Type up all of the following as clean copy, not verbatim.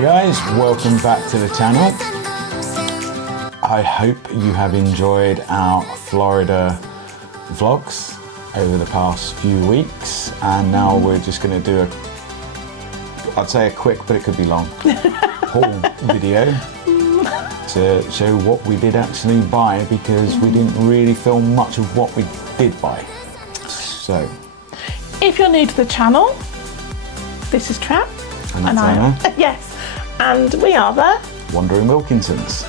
Hi guys, welcome back to the channel. I hope you have enjoyed our Florida vlogs over the past few weeks, and now we're just going to do I'd say a quick, but it could be long, haul video to show what we did actually buy, because we didn't really film much of what we did buy. So, if you're new to the channel, this is Trev. And Emma. Yes, and we are the Wandering Wilkinsons.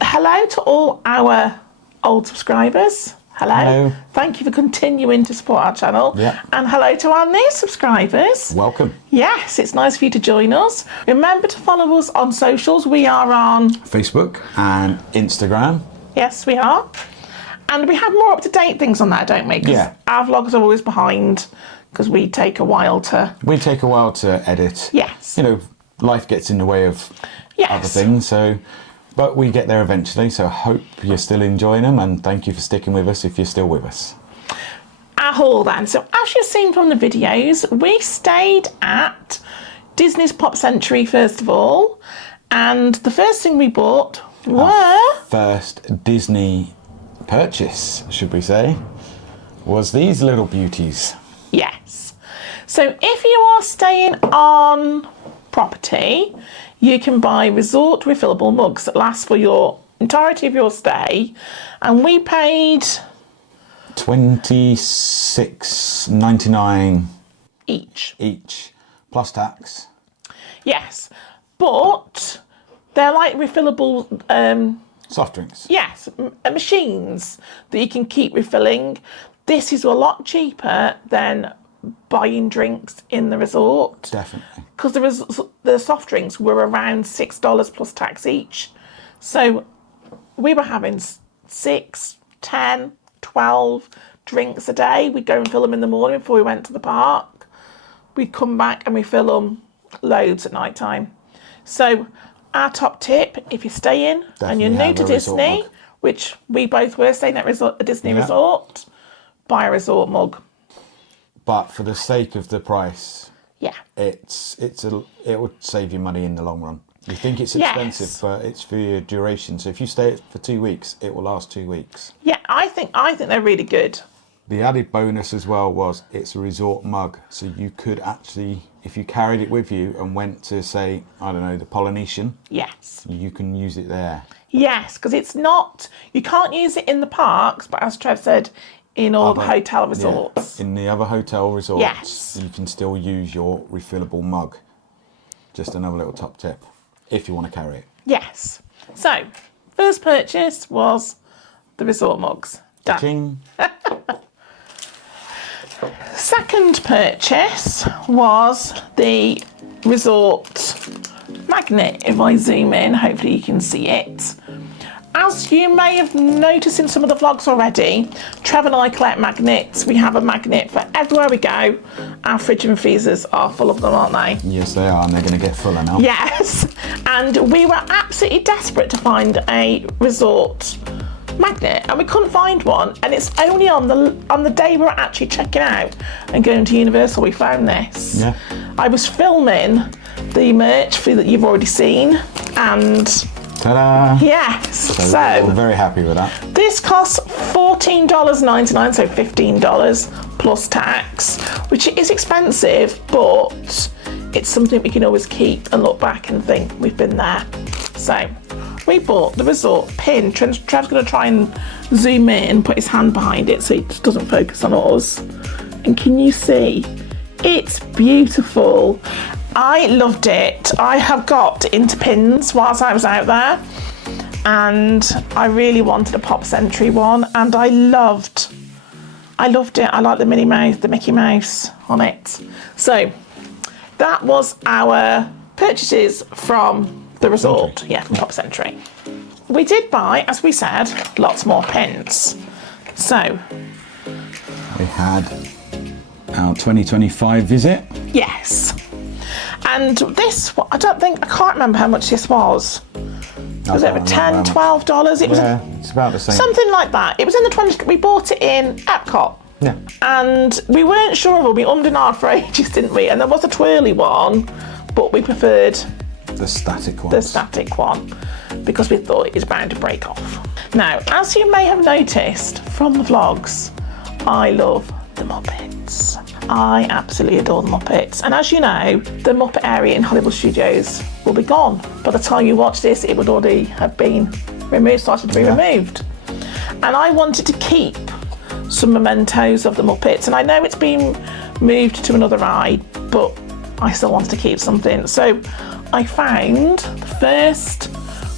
Hello to all our old subscribers. Hello. Thank you for continuing to support our channel. Yeah. And hello to our new subscribers. Welcome. Yes, it's nice for you to join us. Remember to follow us on socials. We are on Facebook and Instagram. Yes, we are. And we have more up-to-date things on that, don't we? 'Cause yeah. Our vlogs are always behind because we take a while to... We take a while to edit. Yes. You know, life gets in the way of other things, so... But we get there eventually, so I hope you're still enjoying them, and thank you for sticking with us if you're still with us. Our haul then. So as you've seen from the videos, we stayed at Disney's Pop Century first of all, and the first thing we bought were... First Disney purchase, should we say, was these little beauties. Yes. So if you are staying on property, you can buy resort refillable mugs that last for your entirety of your stay, and we paid $26.99 each plus tax. Yes, but they're like refillable soft drinks. Yes, machines that you can keep refilling. This is a lot cheaper than buying drinks in the resort. Definitely. Because the soft drinks were around $6 plus tax each. So we were having 6, 10, 12 drinks a day. We'd go and fill them in the morning before we went to the park. We'd come back and we fill them loads at night time. So our top tip, if you're staying and you're new to Disney, which we both were staying at a Disney resort, buy a resort mug. But for the sake of the price, yeah, it would save you money in the long run. You think it's expensive, but it's for your duration. So if you stay for 2 weeks, it will last 2 weeks. Yeah, I think they're really good. The added bonus as well was it's a resort mug, so you could actually, if you carried it with you and went to, say, I don't know, the Polynesian, yes, you can use it there. Yes, because it's not, you can't use it in the parks, but as Trev said, in all the hotel resorts. Yeah, in the other hotel resorts, yes, you can still use your refillable mug. Just another little top tip, if you want to carry it. Yes. So, first purchase was the resort mugs. Done. Second purchase was the resort magnet. If I zoom in, hopefully you can see it. As you may have noticed in some of the vlogs already, Trevor and I collect magnets. We have a magnet for everywhere we go. Our fridge and freezers are full of them, aren't they? Yes, they are, and they're going to get fuller now. Yes, and we were absolutely desperate to find a resort magnet, and we couldn't find one. And it's only on the day we were actually checking out and going to Universal we found this. Yeah. I was filming the merch that you've already seen, and ta-da! Yes, so we're very happy with that. This costs $14.99, so $15 plus tax, which is expensive, but it's something we can always keep and look back and think we've been there. So we bought the resort pin. Trev's going to try and zoom in and put his hand behind it so it doesn't focus on us. And can you see? It's beautiful. I loved it. I have got into pins whilst I was out there, and I really wanted a Pop Century one, and I loved it. I like the Mickey Mouse on it. So that was our purchases from the resort, from Pop Century. We did buy, as we said, lots more pins. So we had our 2025 visit. Yes. And this, I can't remember how much this was. Was it $10, $12? It was it's about the same. Something like that. It was in the 20s. We bought it in Epcot. Yeah. And we weren't sure of it. We ummed and ahed for ages, didn't we? And there was a twirly one, but we preferred the static one. The static one, because we thought it was bound to break off. Now, as you may have noticed from the vlogs, I love the Muppets. I absolutely adore the Muppets. And as you know, the Muppet area in Hollywood Studios will be gone. By the time you watch this, it would already have been removed, started to be removed. And I wanted to keep some mementos of the Muppets. And I know it's been moved to another ride, but I still wanted to keep something. So I found the first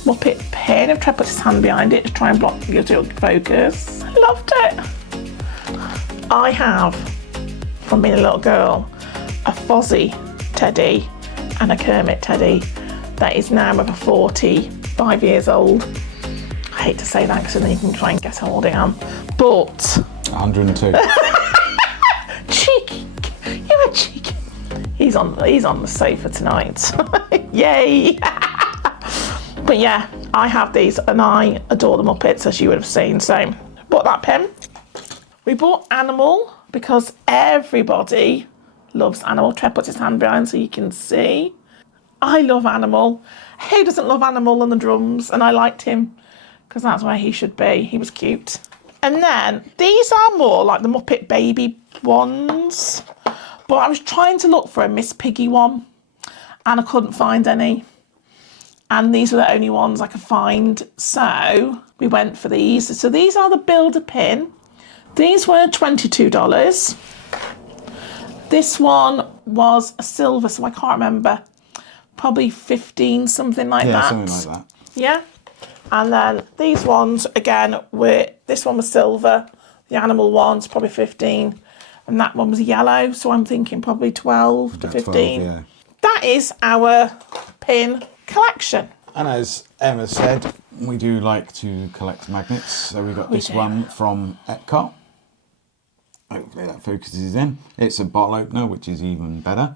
Muppet pin. I've tried to put his hand behind it to try and block your focus. I loved it. I have, from being a little girl, a Fozzie teddy and a Kermit teddy that is now over 45 years old. I hate to say that because then you can try and guess how old I am. But 102. Cheeky, you're a cheeky. He's on the sofa tonight. Yay! But yeah, I have these and I adore the Muppets, as you would have seen. So bought that pen. We bought Animal because everybody loves Animal. Trev puts his hand behind so you can see. I love Animal. Who doesn't love Animal and the drums? And I liked him because that's where he should be. He was cute. And then these are more like the Muppet Baby ones. But I was trying to look for a Miss Piggy one and I couldn't find any. And these were the only ones I could find. So we went for these. So these are the Builder pin. These were $22. This one was a silver, so I can't remember. Probably 15, something like that. Yeah, something like that. Yeah. And then these ones, again, this one was silver. The Animal one's probably 15. And that one was yellow, so I'm thinking probably 12 to 15. 12, yeah. That is our pin collection. And as Emma said, we do like to collect magnets. So we got this one from Epcot. Hopefully that focuses in. It's a bottle opener, which is even better.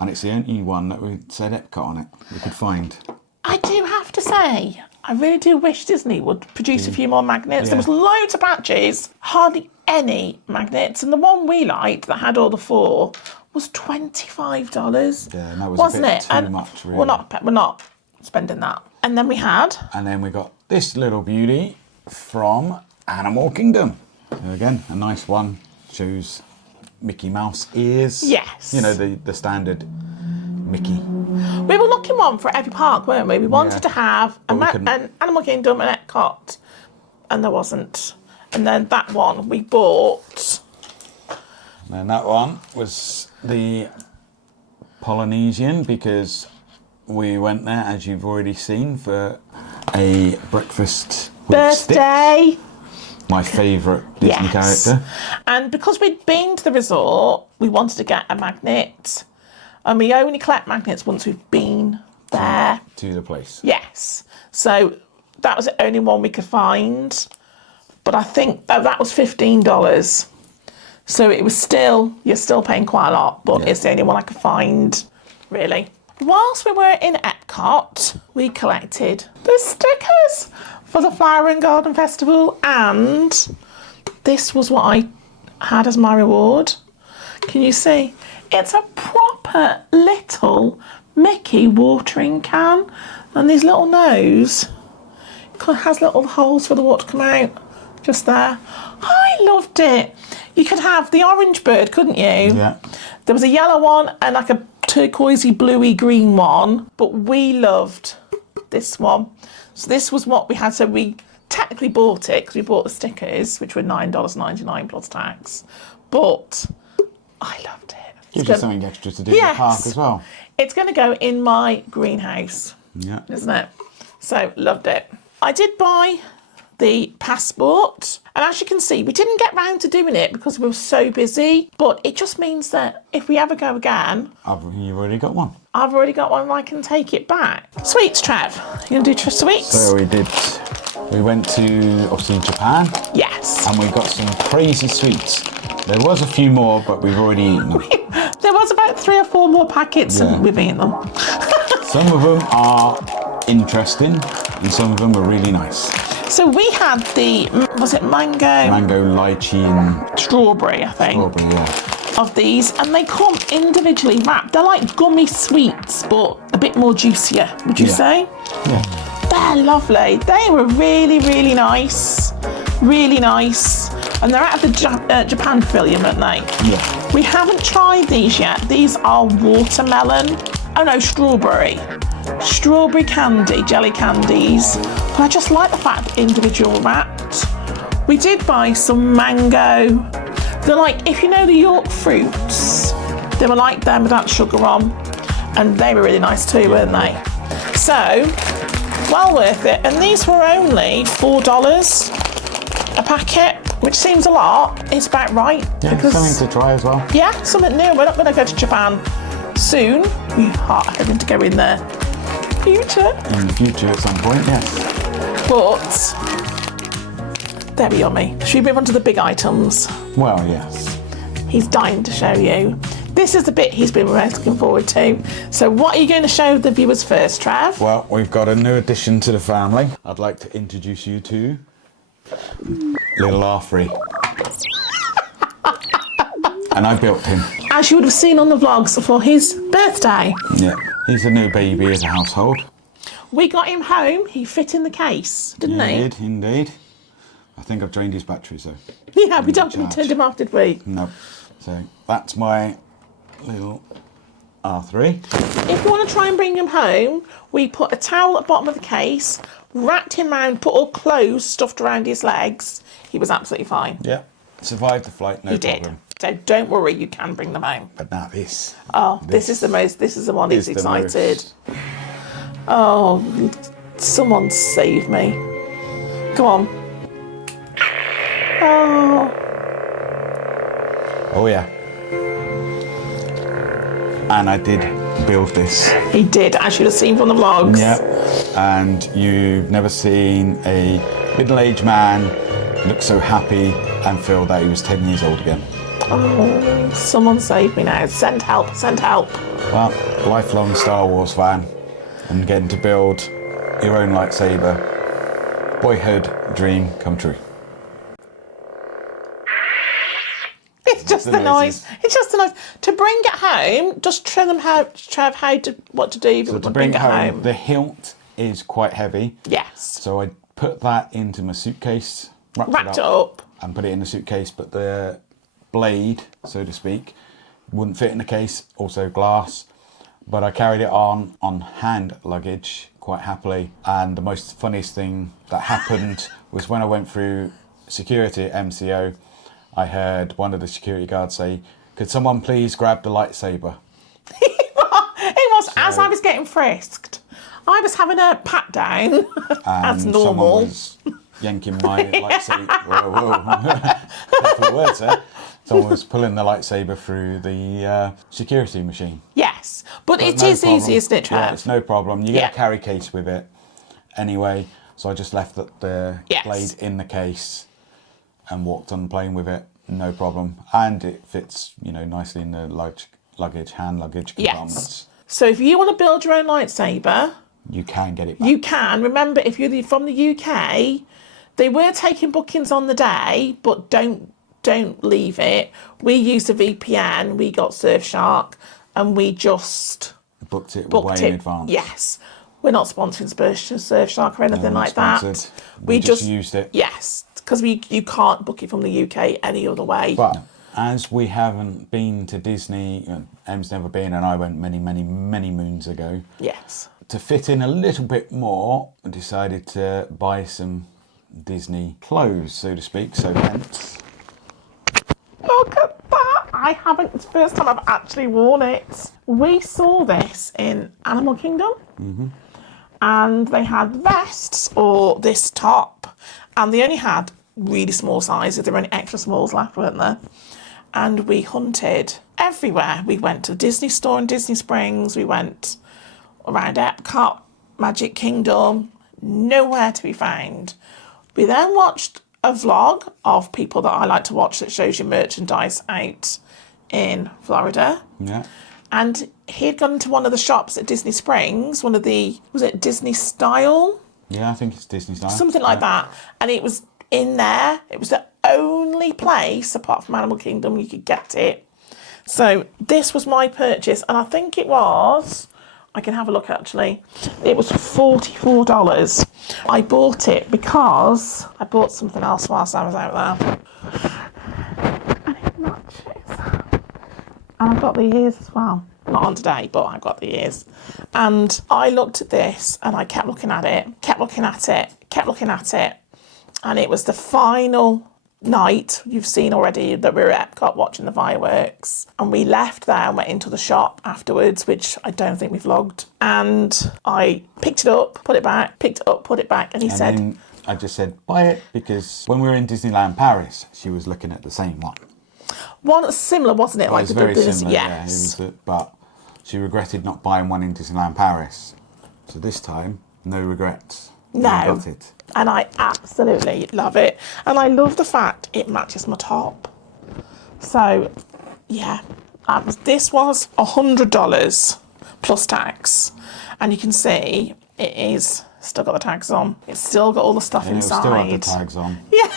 And it's the only one that we said Epcot on it we could find. I do have to say, I really do wish Disney would produce a few more magnets. Yeah. There was loads of patches, hardly any magnets. And the one we liked that had all the four was $25. Yeah, and that was wasn't a bit it? too And much, really. we're not spending that. And then we had... And then we got this little beauty from Animal Kingdom. So again, a nice one. Shows Mickey Mouse ears. Yes. You know, the standard Mickey. We were looking one for every park, weren't we? We wanted to have an Animal Kingdom and Epcot, and there wasn't. And then that one we bought. And then that one was the Polynesian, because we went there, as you've already seen, for a breakfast with Stitch, Birthday. my favourite Disney character. And because we'd been to the resort, we wanted to get a magnet. And we only collect magnets once we've been there. To the place. Yes. So that was the only one we could find. But I think that was $15. So it was still, you're still paying quite a lot, but it's the only one I could find, really. Whilst we were in Epcot, we collected the stickers for the Flower and Garden Festival, and this was what I had as my reward. Can you see? It's a proper little Mickey watering can, and his little nose has little holes for the water to come out, just there. I loved it. You could have the orange bird, couldn't you? Yeah. There was a yellow one and like a turquoisey, bluey green one, but we loved this one. So this was what we had. So we technically bought it because we bought the stickers, which were $9.99 plus tax. But I loved it. Gives you something extra to do in the park as well. It's going to go in my greenhouse, isn't it? So loved it. I did buy the passport, and as you can see, we didn't get round to doing it because we were so busy, but it just means that if we ever go again, You've already got one. I've already got one and I can take it back. Sweets, Trev. You gonna do sweets? So we went to, obviously, Japan. Yes. And we got some crazy sweets. There was a few more, but we've already eaten them. There was about 3 or 4 more packets and we've eaten them. Some of them are interesting and some of them are really nice. So we had was it mango? Mango, lychee and... Strawberry, I think. Strawberry, yeah. Of these, and they come individually wrapped. They're like gummy sweets, but a bit more juicier, would you say? Yeah. They're lovely. They were really, really nice. Really nice. And they're out of the Japan pavilion, aren't they? Yeah. We haven't tried these yet. These are watermelon. Oh no, strawberry. Strawberry candy, jelly candies. But I just like the fact they're individual wrapped. We did buy some mango. They're like, if you know the York fruits, they were like them without sugar on. And they were really nice too, weren't they? So, well worth it. And these were only $4 a packet, which seems a lot. It's about right. Yeah, because, something to try as well. Yeah, something new. We're not going to go to Japan soon. We are hoping to go in the future. In the future at some point, yes. But they're yummy. Should we move on to the big items? Well, yes. He's dying to show you. This is the bit he's been most looking forward to. So what are you going to show the viewers first, Trev? Well, we've got a new addition to the family. I'd like to introduce you to little Arfrey. And I built him. As you would have seen on the vlogs for his birthday. Yeah. He's a new baby as a household. We got him home. He fit in the case, didn't he? He did, indeed. I think I've drained his battery, so... Yeah, we don't turned him off, did we? No. So that's my little R3. If you want to try and bring him home, we put a towel at the bottom of the case, wrapped him round, put all clothes stuffed around his legs. He was absolutely fine. Yeah. Survived the flight, no He problem. did. So don't worry, you can bring them home. But now this. Oh, this is the one he's is the excited. Oh, someone save me. Come on. Oh. Oh, yeah. And I did build this. He did, as you'd have seen from the vlogs. Yeah. And you've never seen a middle-aged man look so happy and feel that he was 10 years old again. Oh, someone save me now. Send help, send help. Well, lifelong Star Wars fan and getting to build your own lightsaber. Boyhood dream come true. It's just the noise. It's just the noise. To bring it home, just show them what to do if you want to bring it home. The hilt is quite heavy. Yes. So I put that into my suitcase, Wrapped it up. and put it in the suitcase, but the blade, so to speak, wouldn't fit in the case, also glass. But I carried it on hand luggage quite happily. And the most funniest thing that happened was when I went through security at MCO, I heard one of the security guards say, "Could someone please grab the lightsaber?" It was, as I was getting frisked. I was having a pat down, as normal. Someone was yanking my lightsaber. Whoa. Careful words there. Someone was pulling the lightsaber through the security machine. Yes, but it is easy, isn't it, Trev? Yeah, it's no problem. You get a carry case with it anyway. So I just left the blade in the case and walked on the plane with it, no problem. And it fits, nicely in the hand luggage compartments. Yes. So if you want to build your own lightsaber, you can get it back. You can. Remember, if you're from the UK, they were taking bookings on the day, but don't leave it. We used a VPN, we got Surfshark, and we just booked it way in advance. Yes. We're not sponsoring Surfshark or anything like that. We just used it. Yes, because you can't book it from the UK any other way. But as we haven't been to Disney, Em's never been, and I went many, many, many moons ago. Yes. To fit in a little bit more, I decided to buy some Disney clothes, so to speak. So hence. Look at that! I haven't. It's the first time I've actually worn it. We saw this in Animal Kingdom. Mm-hmm. And they had vests or this top, and they only had really small sizes. There were only extra smalls left, weren't there? And we hunted everywhere. We went to the Disney store in Disney Springs. We went around Epcot, Magic Kingdom, nowhere to be found. We then watched a vlog of people that I like to watch that shows you merchandise out in Florida. Yeah. And he'd gone into one of the shops at Disney Springs, was it Disney Style? Yeah, I think it's Disney Style. Something like that. And it was in there. It was the only place, apart from Animal Kingdom, you could get it. So this was my purchase. And I think it was I can have a look actually. It was $44. I bought it because I bought something else whilst I was out there. And it matches. And I've got the ears as well. Not on today, but I've got the ears. And I looked at this and I kept looking at it, kept looking at it, kept looking at it. And it was the final night, you've seen already, that we were at Epcot watching the fireworks. And we left there and went into the shop afterwards, which I don't think we vlogged. And I picked it up, put it back, picked it up, put it back. And he said... Then I just said, buy it, because when we were in Disneyland Paris, she was looking at the same one. One similar, wasn't it? It like was the very business, similar, yeah. yes. But she regretted not buying one in Disneyland Paris. So this time, no regrets. No. I got it. And I absolutely love it. And I love the fact it matches my top. So, yeah. This was $100 plus tax. And you can see it is still got the tags on. It's still got all the stuff inside. It'll still have the tags on. Yeah.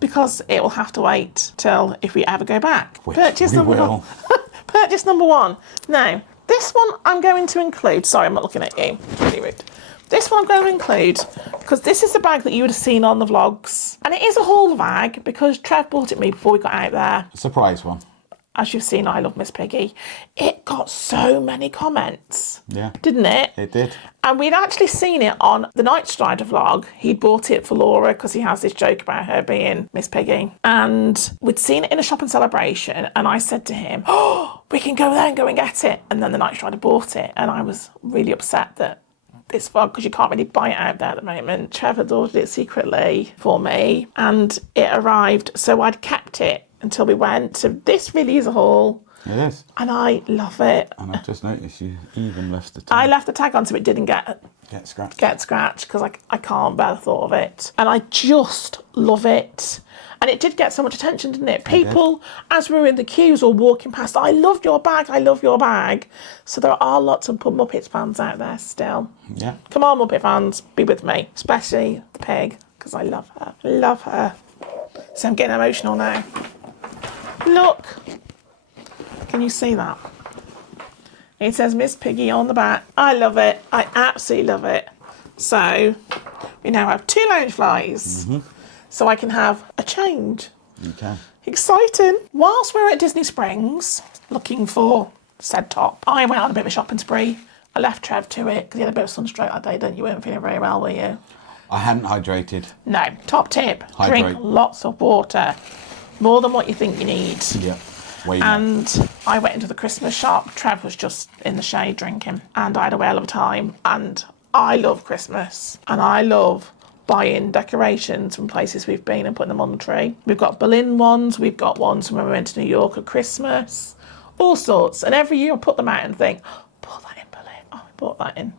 Because it will have to wait till if we ever go back. Which Purchase we number will. one. Purchase number one. Now, this one I'm going to include. Sorry, I'm not looking at you. It's really rude. This one I'm going to include because this is the bag that you would have seen on the vlogs. And it is a haul bag because Trev bought it me before we got out there. Surprise one. As you've seen, I love Miss Piggy. It got so many comments. Yeah. Didn't it? It did. And we'd actually seen it on the Night Strider vlog. He'd bought it for Laura because he has this joke about her being Miss Piggy. And we'd seen it in a shopping celebration. And I said to him, oh, we can go there and go and get it. And then the Night Strider bought it. And I was really upset that this vlog, because you can't really buy it out there at the moment. Trevor ordered it secretly for me and it arrived. So I'd kept it until we went. So this really is a haul. It is. And I love it. And I've just noticed you even left the tag. I left the tag on so it didn't get scratched because I can't bear the thought of it. And I just love it. And it did get so much attention, didn't it? People, as we were in the queues or walking past, I love your bag, I love your bag. So there are lots of Muppets fans out there still. Yeah. Come on, Muppet fans, be with me. Especially the pig, because I love her. Love her. So I'm getting emotional now. Look. Can you see that? It says Miss Piggy on the back. I love it. I absolutely love it. So we now have 2 Loungeflies. Mm-hmm. So I can have a change. You can. Exciting. Whilst we were at Disney Springs looking for said top, I went on a bit of a shopping spree. I left Trev to it because he had a bit of sunstroke that day, didn't you? You weren't feeling very well, were you? I hadn't hydrated. No. Top tip. Hydrate. Drink lots of water. More than what you think you need. Yeah. And I went into the Christmas shop. Trev was just in the shade drinking. And I had a whale of a time. And I love Christmas. And I love buying decorations from places we've been and putting them on the tree. We've got Berlin ones. We've got ones from when we went to New York at Christmas. All sorts. And every year I put them out and think, put that in Berlin. Oh, I bought that in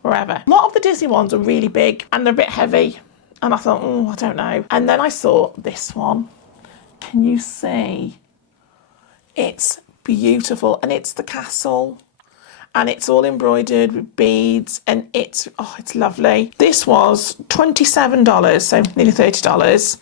wherever. A lot of the Disney ones are really big and they're a bit heavy. And I thought, I don't know. And then I saw this one. Can you see? It's beautiful. And it's the castle. And it's all embroidered with beads. And it's lovely. This was $27, so nearly $30.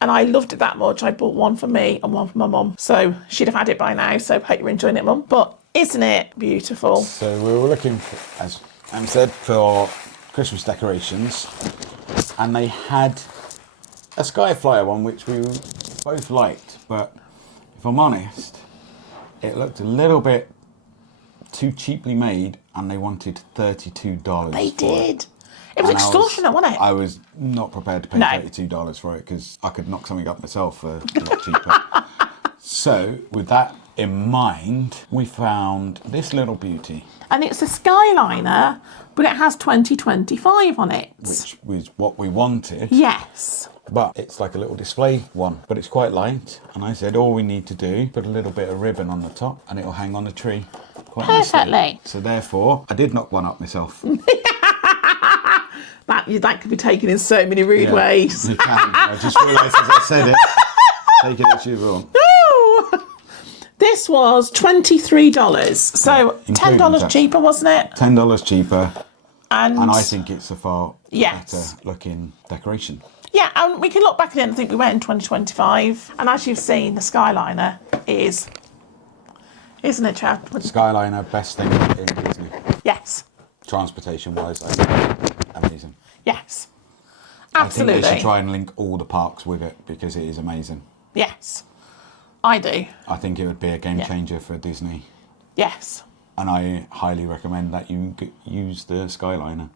And I loved it that much. I bought one for me and one for my mum. So she'd have had it by now. So hope you're enjoying it, Mum. But isn't it beautiful? So we were looking, for, as Em said, for Christmas decorations. And they had a Skyflyer one, which we both liked. But if I'm honest, it looked a little bit too cheaply made, and they wanted $32. They did. It was extortionate, wasn't it? I was not prepared to pay $32 for it because I could knock something up myself for a lot cheaper. So, with that in mind, we found this little beauty. And it's a Skyliner, but it has 2025 on it. Which was what we wanted. Yes. But it's like a little display one, but it's quite light. And I said, all we need to do, put a little bit of ribbon on the top and it'll hang on the tree quite perfectly. Nicely. So therefore, I did knock one up myself. That could be taken in so many rude ways. You can. I just realised as I said it, take it as you will. This was $23, so $10 cheaper, wasn't it? $10 cheaper. And I think it's a far better looking decoration. Yeah, and we can look back at it and think we went in 2025. And as you've seen, the Skyliner is Isn't it, Trev? Skyliner, best thing in Disney. Yes. Transportation-wise, I think amazing. Yes. I Absolutely. think they should try and link all the parks with it because it is amazing. Yes. I do. I think it would be a game changer for Disney. Yes. And I highly recommend that you use the Skyliner.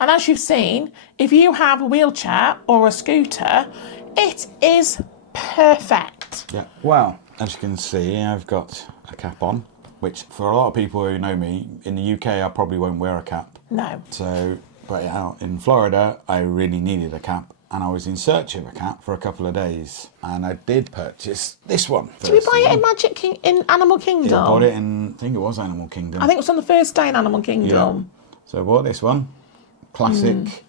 And as you've seen, if you have a wheelchair or a scooter, it is perfect. Yeah. Well, as you can see, I've got a cap on, which for a lot of people who know me, in the UK, I probably won't wear a cap. No. So, but out in Florida, I really needed a cap. And I was in search of a cap for a couple of days. And I did purchase this one. Did we buy it in Animal Kingdom? I bought it in, I think it was Animal Kingdom. I think it was on the first day in Animal Kingdom. Yeah. So I bought this one. Classic.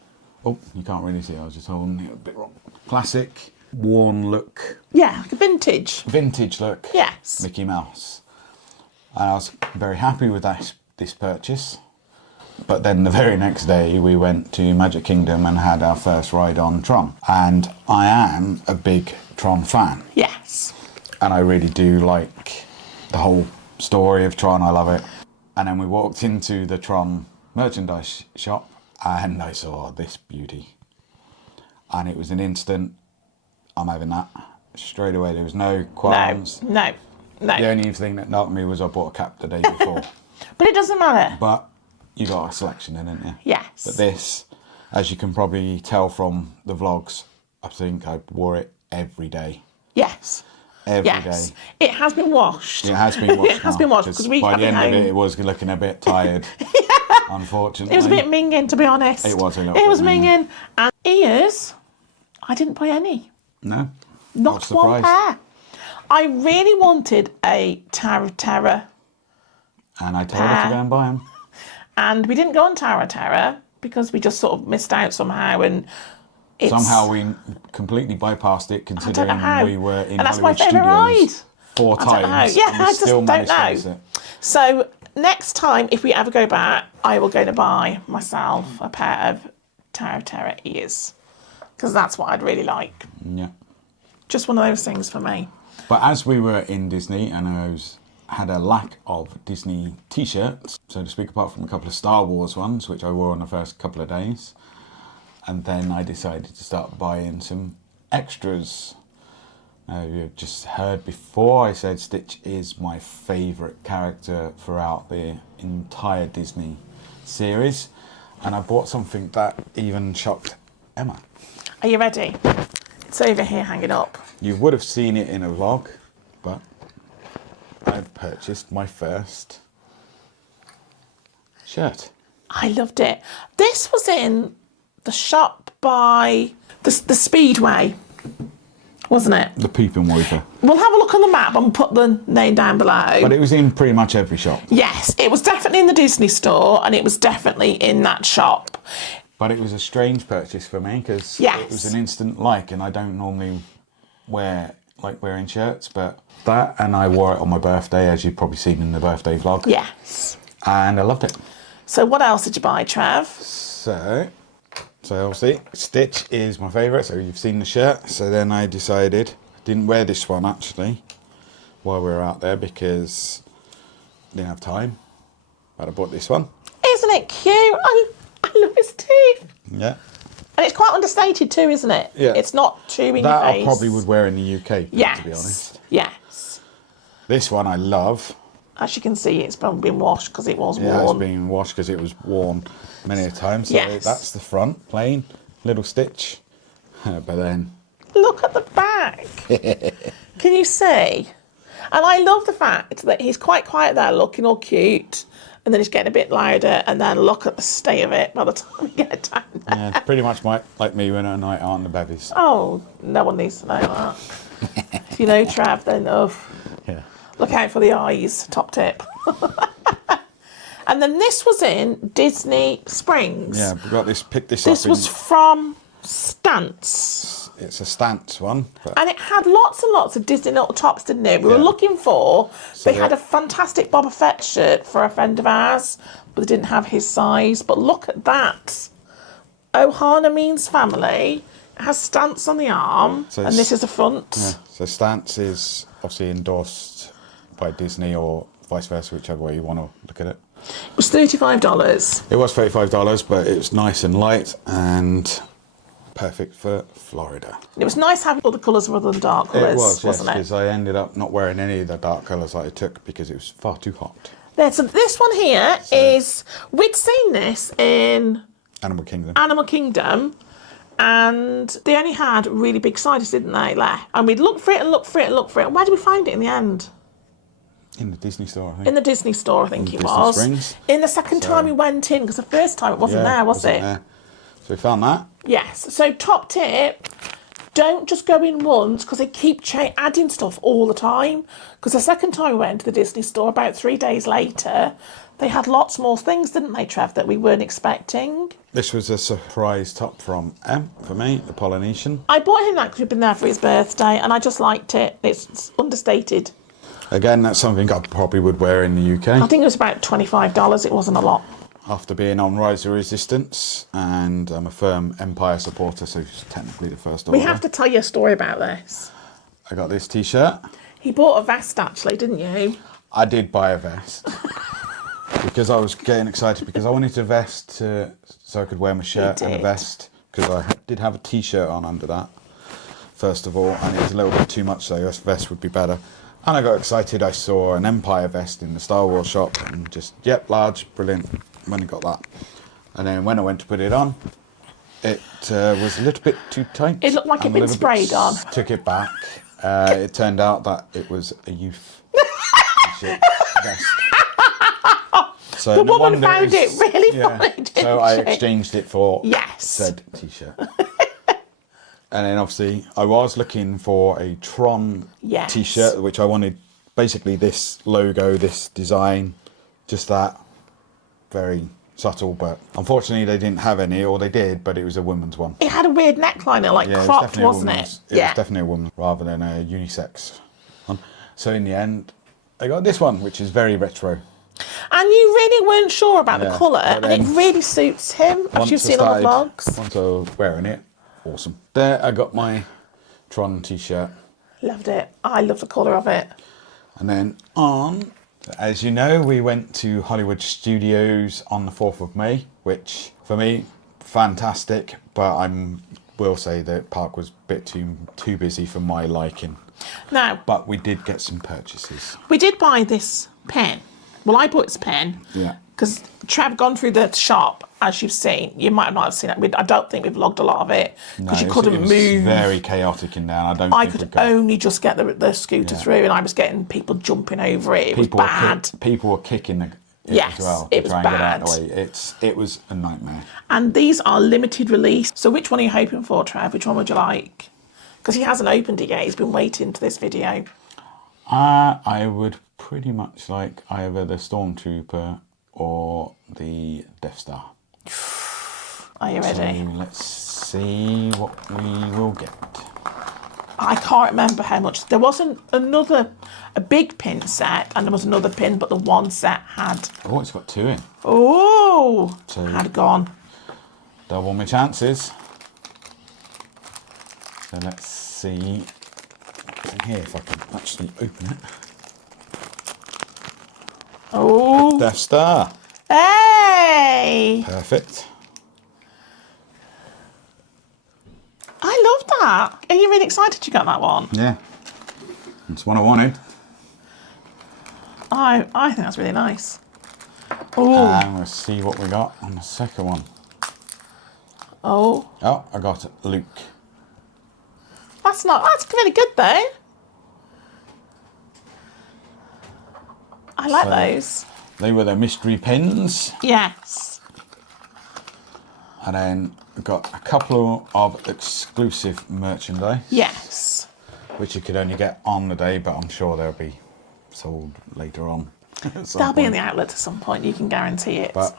Oh, you can't really see. I was just holding it a bit wrong. Classic, worn look. Yeah, like a vintage. Vintage look. Yes. Mickey Mouse. And I was very happy with this purchase. But then the very next day we went to Magic Kingdom and had our first ride on Tron. And I am a big Tron fan. Yes. And I really do like the whole story of Tron. I love it. And then we walked into the Tron merchandise shop and I saw this beauty. And it was an instant, I'm having that. Straight away, there was no qualms. No. The only thing that knocked me was I bought a cap the day before. But it doesn't matter. But you got a selection in, didn't you? Yes. But this, as you can probably tell from the vlogs, I think I wore it every day. Yes. Every day. It has been washed. It has been washed. It has been washed because we by got the end home. of it was looking a bit tired. Unfortunately. It was a bit minging, to be honest. It was a little It bit was minging. And ears, I didn't buy any. No. Not one pair. I really wanted a Tower of Terror. And I told her to go and buy them. And we didn't go on Tower of Terror because we just sort of missed out somehow. And somehow we completely bypassed it, considering we were in and that's my Hollywood favourite Studios ride. 4 times. Yeah, and we I just still don't managed to know. miss it. So next time, if we ever go back, I will go to buy myself a pair of Tower of Terror ears because that's what I'd really like. Yeah. Just one of those things for me. But as we were in Disney and I had a lack of Disney t-shirts, so to speak, apart from a couple of Star Wars ones, which I wore on the first couple of days. And then I decided to start buying some extras. You've just heard before, I said Stitch is my favourite character throughout the entire Disney series. And I bought something that even shocked Emma. Are you ready? It's over here hanging up. You would have seen it in a vlog, but I've purchased my first shirt. I loved it. This was in the shop by the Speedway, wasn't it? The Peeping Wafer. We'll have a look on the map and put the name down below. But it was in pretty much every shop. Yes, it was definitely in the Disney store and it was definitely in that shop. But it was a strange purchase for me because Yes. it was an instant like, and I don't normally like wearing shirts, but that, and I wore it on my birthday, as you've probably seen in the birthday vlog. Yes. And I loved it. So what else did you buy, Trev? So obviously Stitch is my favourite, so you've seen the shirt. So then I decided, didn't wear this one actually while we were out there because I didn't have time, but I bought this one. Isn't it cute? I love his teeth. Yeah. And it's quite understated too, isn't it? Yeah. It's not too in your That face. I probably would wear in the UK, Yes. to be honest. Yes. This one I love. As you can see, it's been washed because it was Yeah, it's worn. been washed because it was worn many a time. So Yes. that's the front, plain, little Stitch. But then... Look at the back. Can you see? And I love the fact that he's quite quiet there, looking all cute. And then he's getting a bit louder. And then look at the state of it by the time we get down there. Yeah, it's pretty much like me when I night out on the bevies. Oh, no one needs to know that. If you know Trav, then Yeah. look out for the eyes, top tip. And then this was in Disney Springs. Yeah, we got this, picked this up. This was from Stance. It's a Stance one. But And it had lots and lots of Disney little tops, didn't it? We were Yeah. looking for, they had yeah. a fantastic Boba Fett shirt for a friend of ours, but they didn't have his size. But look at that. Ohana means family. It has Stance on the arm, So and this is the front. yeah, so Stance is obviously endorsed by Disney or vice versa, whichever way you want to look at it. It was $35. It was $35, but it was nice and light and perfect for Florida. It was nice having all the colours rather than dark colours, It was, yes, wasn't it? because I ended up not wearing any of the dark colours that I took because it was far too hot. So this one here is, we'd seen this in Animal Kingdom. And they only had really big sizes, didn't they? And we'd look for it and look for it and look for it. Where did we find it in the end? In the Disney store, I think. In the Disney store, I think it Disney was. Springs. In the second time we went in, because the first time it wasn't there, was it? There. So we found that. Yes. So top tip, don't just go in once, because they keep adding stuff all the time. Because the second time we went to the Disney store, about 3 days later, they had lots more things, didn't they, Trev, that we weren't expecting? This was a surprise top from Em, for me, the Polynesian. I bought him that because we'd been there for his birthday, and I just liked it. It's understated. Again, that's something I probably would wear in the UK. I think it was about $25. It wasn't a lot. After being on Rise of Resistance, and I'm a firm Empire supporter, so it's technically the first order. We have to tell you a story about this. I got this t-shirt. He bought a vest, actually, didn't you? I did buy a vest. Because I was getting excited, because I wanted a vest so I could wear my shirt and a vest, because I did have a t-shirt on under that, first of all, and it was a little bit too much, so a vest would be better. And I got excited, I saw an Empire vest in the Star Wars shop, and just, yep, large, brilliant, when I got that. And then when I went to put it on, it was a little bit too tight. It looked like it'd been sprayed on. Took it back. It turned out that it was a youth t-shirt vest. So the woman found it really funny, didn't So I she? exchanged it for said t-shirt. And then obviously I was looking for a Tron t-shirt, which I wanted basically this logo, this design, just that, very subtle, but unfortunately they didn't have any, or they did, but it was a woman's one. It had a weird neckline, cropped, wasn't it? It was definitely a woman rather than a unisex one. So in the end, I got this one, which is very retro. And you really weren't sure about the colour, and it really suits him, as you've seen on the vlogs. Once I was wearing it, awesome. There I got my Tron t-shirt. Loved it. I love the colour of it. And then on, as you know, we went to Hollywood Studios on the 4th of May, which for me, fantastic, but I will say the park was a bit too busy for my liking. Now, but we did get some purchases. We did buy this pen. Well, I bought this pen. Yeah. Because Trev gone through the shop, as you've seen. You might not have seen it. I don't think we've vlogged a lot of it because you couldn't move. It was very chaotic in there. I could only just get the scooter through, and I was getting people jumping over it. It was bad. People were kicking it as well. It was bad. Get out of the way. It was a nightmare. And these are limited release. So which one are you hoping for, Trev? Which one would you like? Because he hasn't opened it yet. He's been waiting to this video. I would pretty much like either the Stormtrooper or the Death Star. Are you ready? So let's see what we will get. I can't remember how much. There wasn't a big pin set, and there was another pin, but the one set had. Oh, it's got 2 in. Oh, so had gone. Double my chances. So let's see here if I can actually open it. Oh. Death Star. Hey. Perfect. I love that. Are you really excited you got that one? Yeah. That's what I wanted. I think that's really nice. Oh. And we'll see what we got on the second one. Oh. Oh, I got Luke. That's really good though. I like those. They were the mystery pins. Yes. And then I got a couple of exclusive merchandise. Yes. Which you could only get on the day, but I'm sure they'll be sold later on. They'll be in the outlet at some point, you can guarantee it. But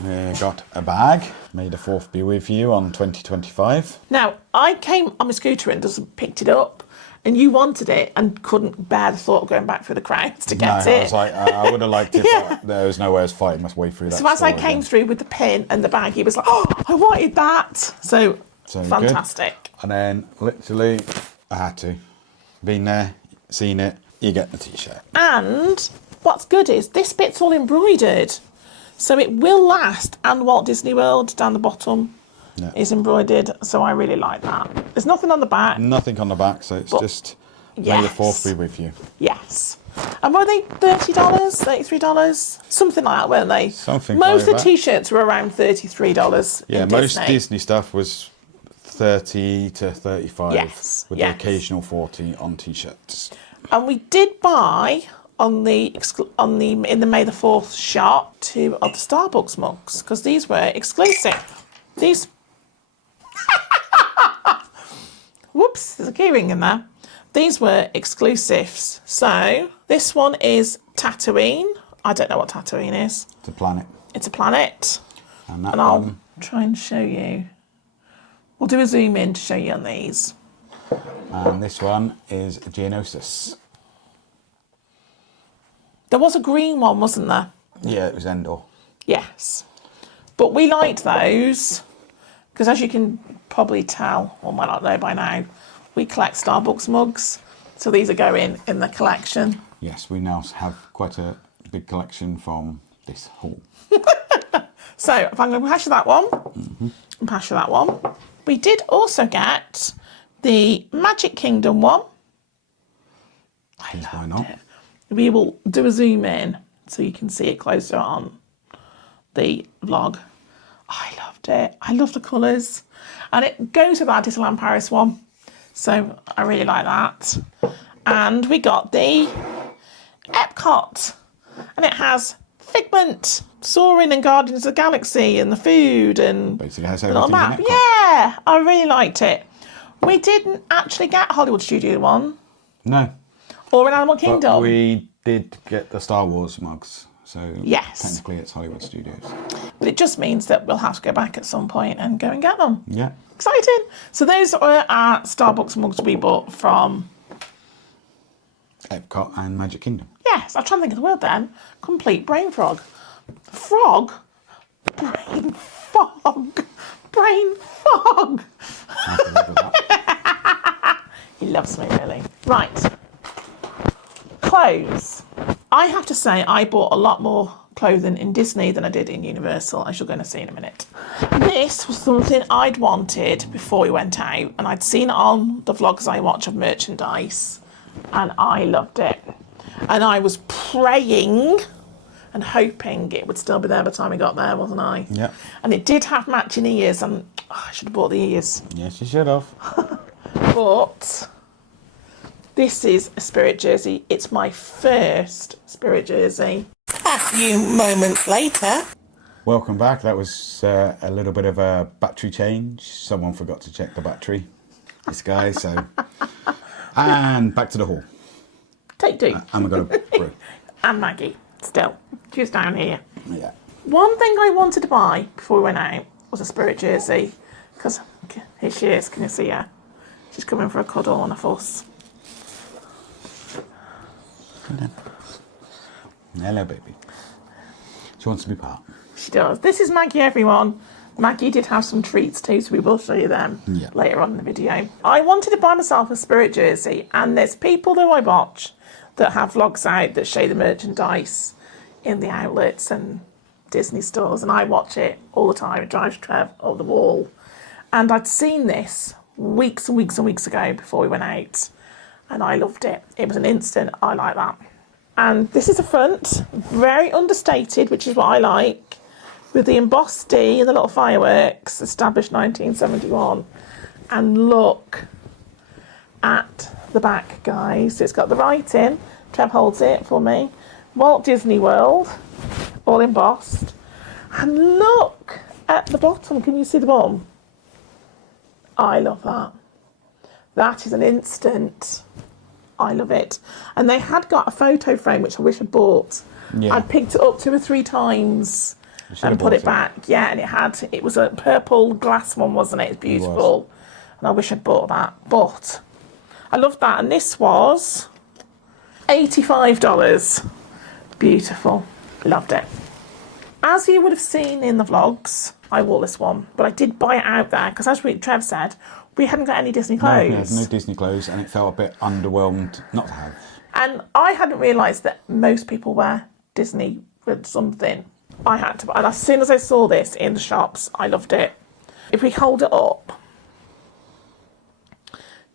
we got a bag. May the 4th be with you on 2025. Now, I came on my scooter and just picked it up, and you wanted it and couldn't bear the thought of going back through the crowds to get it. I was like, I would have liked it, but there was no way I was fighting my way through that. So as I came through with the pin and the bag, he was like, oh, I wanted that. So fantastic. Good. And then literally, I had to. Been there, seen it, you get the t-shirt. And what's good is this bit's all embroidered. So it will last. And Walt Disney World down the bottom is embroidered. So I really like that. There's nothing on the back. Nothing on the back, so it's just may the 4th be with you. Yes. And were they $30, $33? Something like that, weren't they? Something Most like of the t-shirts were around $33 Yeah, in most Disney. Disney stuff was 30 to 35 with the occasional 40 on t-shirts. And we did buy in the May the 4th shop 2 of the Starbucks mugs because these were exclusive. These whoops, there's a key ring in there. These were exclusives. So this one is Tatooine. I don't know what Tatooine is. It's a planet. It's a planet. And that I'll try and show you. We'll do a zoom in to show you on these. And this one is Geonosis. There was a green one, wasn't there? Yeah, it was Endor. Yes. But we liked those because, as you can probably tell, or might not know by now, we collect Starbucks mugs. So these are going in the collection. Yes, we now have quite a big collection from this haul. So if I'm going to pass you that one, and pass you that one. We did also get the Magic Kingdom one. Why not? We will do a zoom in so you can see it closer on the vlog. I loved it. I love the colours. And it goes with our Disneyland Paris one. So I really like that. And we got the Epcot. And it has Figment, Soaring and Guardians of the Galaxy and the food and basically has a little everything map. in Epcot. Yeah, I really liked it. We didn't actually get Hollywood Studio one. No. Or in Animal Kingdom. But we did get the Star Wars mugs. So yes, technically it's Hollywood Studios. But it just means that we'll have to go back at some point and go and get them. Yeah. Exciting. So those are our Starbucks mugs we bought from Epcot and Magic Kingdom. Yes, I'm trying to think of the word then. Complete brain frog. Frog? Brain fog. Brain fog. I have to live with that. He loves me, really. Right. Clothes. I have to say I bought a lot more clothing in Disney than I did in Universal, as you're going to see in a minute. This was something I'd wanted before we went out, and I'd seen it on the vlogs I watch of merchandise, and I loved it. And I was praying and hoping it would still be there by the time we got there, wasn't I? Yeah. And it did have matching ears, and I should have bought the ears. Yes, you should have. But this is a Spirit jersey. It's my first Spirit jersey. A few moments later. Welcome back. That was a little bit of a battery change. Someone forgot to check the battery. This guy, so. And back to the hall. Take 2. And we've got a brew. And Maggie, still. She's down here. Yeah. One thing I wanted to buy before we went out was a Spirit jersey. Because here she is. Can you see her? She's coming for a cuddle and a fuss. Hello, baby. She wants to be part. She does. This is Maggie, everyone. Maggie did have some treats too, so we will show you them later on in the video. I wanted to buy myself a Spirit jersey, and there's people that I watch that have vlogs out that show the merchandise in the outlets and Disney stores, and I watch it all the time. It drives Trev up the wall. And I'd seen this weeks and weeks and weeks ago before we went out, and I loved it. It was an instant, I like that. And this is the front, very understated, which is what I like, with the embossed D and the little fireworks, established 1971. And look at the back, guys. It's got the writing. Trev holds it for me. Walt Disney World, all embossed. And look at the bottom. Can you see the bottom? I love that. That is an instant. I love it. And they had got a photo frame, which I wish I'd bought. Yeah. I picked it up 2 or 3 times and put it back. Yeah, and it was a purple glass one, wasn't it? It's beautiful. And I wish I'd bought that. But I loved that. And this was $85. Beautiful. Loved it. As you would have seen in the vlogs, I wore this one, but I did buy it out there because, as Trev said, we hadn't got any Disney No, clothes. no Disney clothes, and it felt a bit underwhelmed not to have. And I hadn't realised that most people wear Disney with something. I had to, and as soon as I saw this in the shops, I loved it. If we hold it up,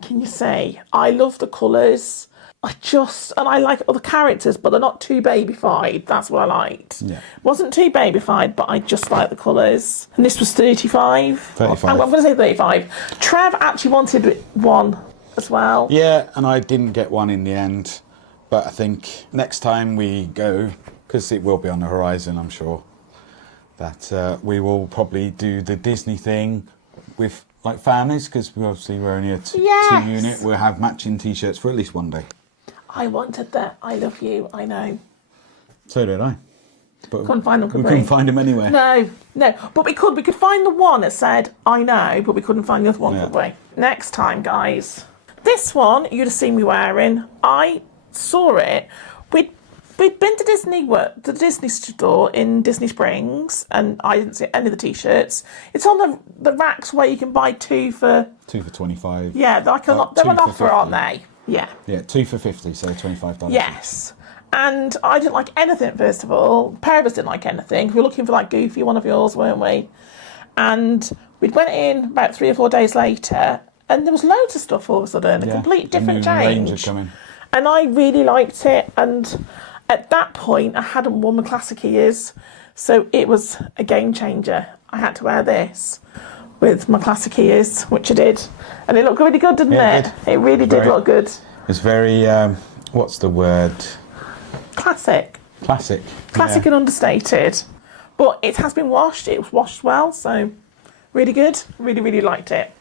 can you see? I love the colours. I like other characters, but they're not too babyfied. That's what I liked. Yeah. Wasn't too babyfied, but I just like the colours. And this was 35. 35. I'm going to say 35. Trev actually wanted one as well. Yeah, and I didn't get one in the end. But I think next time we go, because it will be on the horizon, I'm sure, that we will probably do the Disney thing with like families, because we're only a Yes. 2-unit. We'll have matching T-shirts for at least one day. I wanted that. I love you. I know. So did I. But Couldn't find them, could we? couldn't find them anywhere. No. But we could find the one that said, I know, but we couldn't find the other one, Yeah. could we? Next time, guys. This one, you'd have seen me wearing. I saw it. We'd been to the Disney store in Disney Springs, and I didn't see any of the T-shirts. It's on the racks where you can buy 2 for... 2 for 25. Yeah, they're two an for offer, 50. aren't they? Yeah. Yeah, 2 for 50, so $25. Yes. And I didn't like anything, first of all. The pair of us didn't like anything. We were looking for like Goofy, one of yours, weren't we? And we went in about 3 or 4 days later, and there was loads of stuff all of a sudden, a complete different Range had change. come in. And I really liked it. And at that point, I hadn't worn my classic ears, so it was a game changer. I had to wear this with my classic ears, which I did. And it looked really good, didn't Yeah, it? It really did look good. It's very, what's the word? Classic. Classic. Classic and understated. But it has been washed. It was washed well, so really good. Really, really liked it.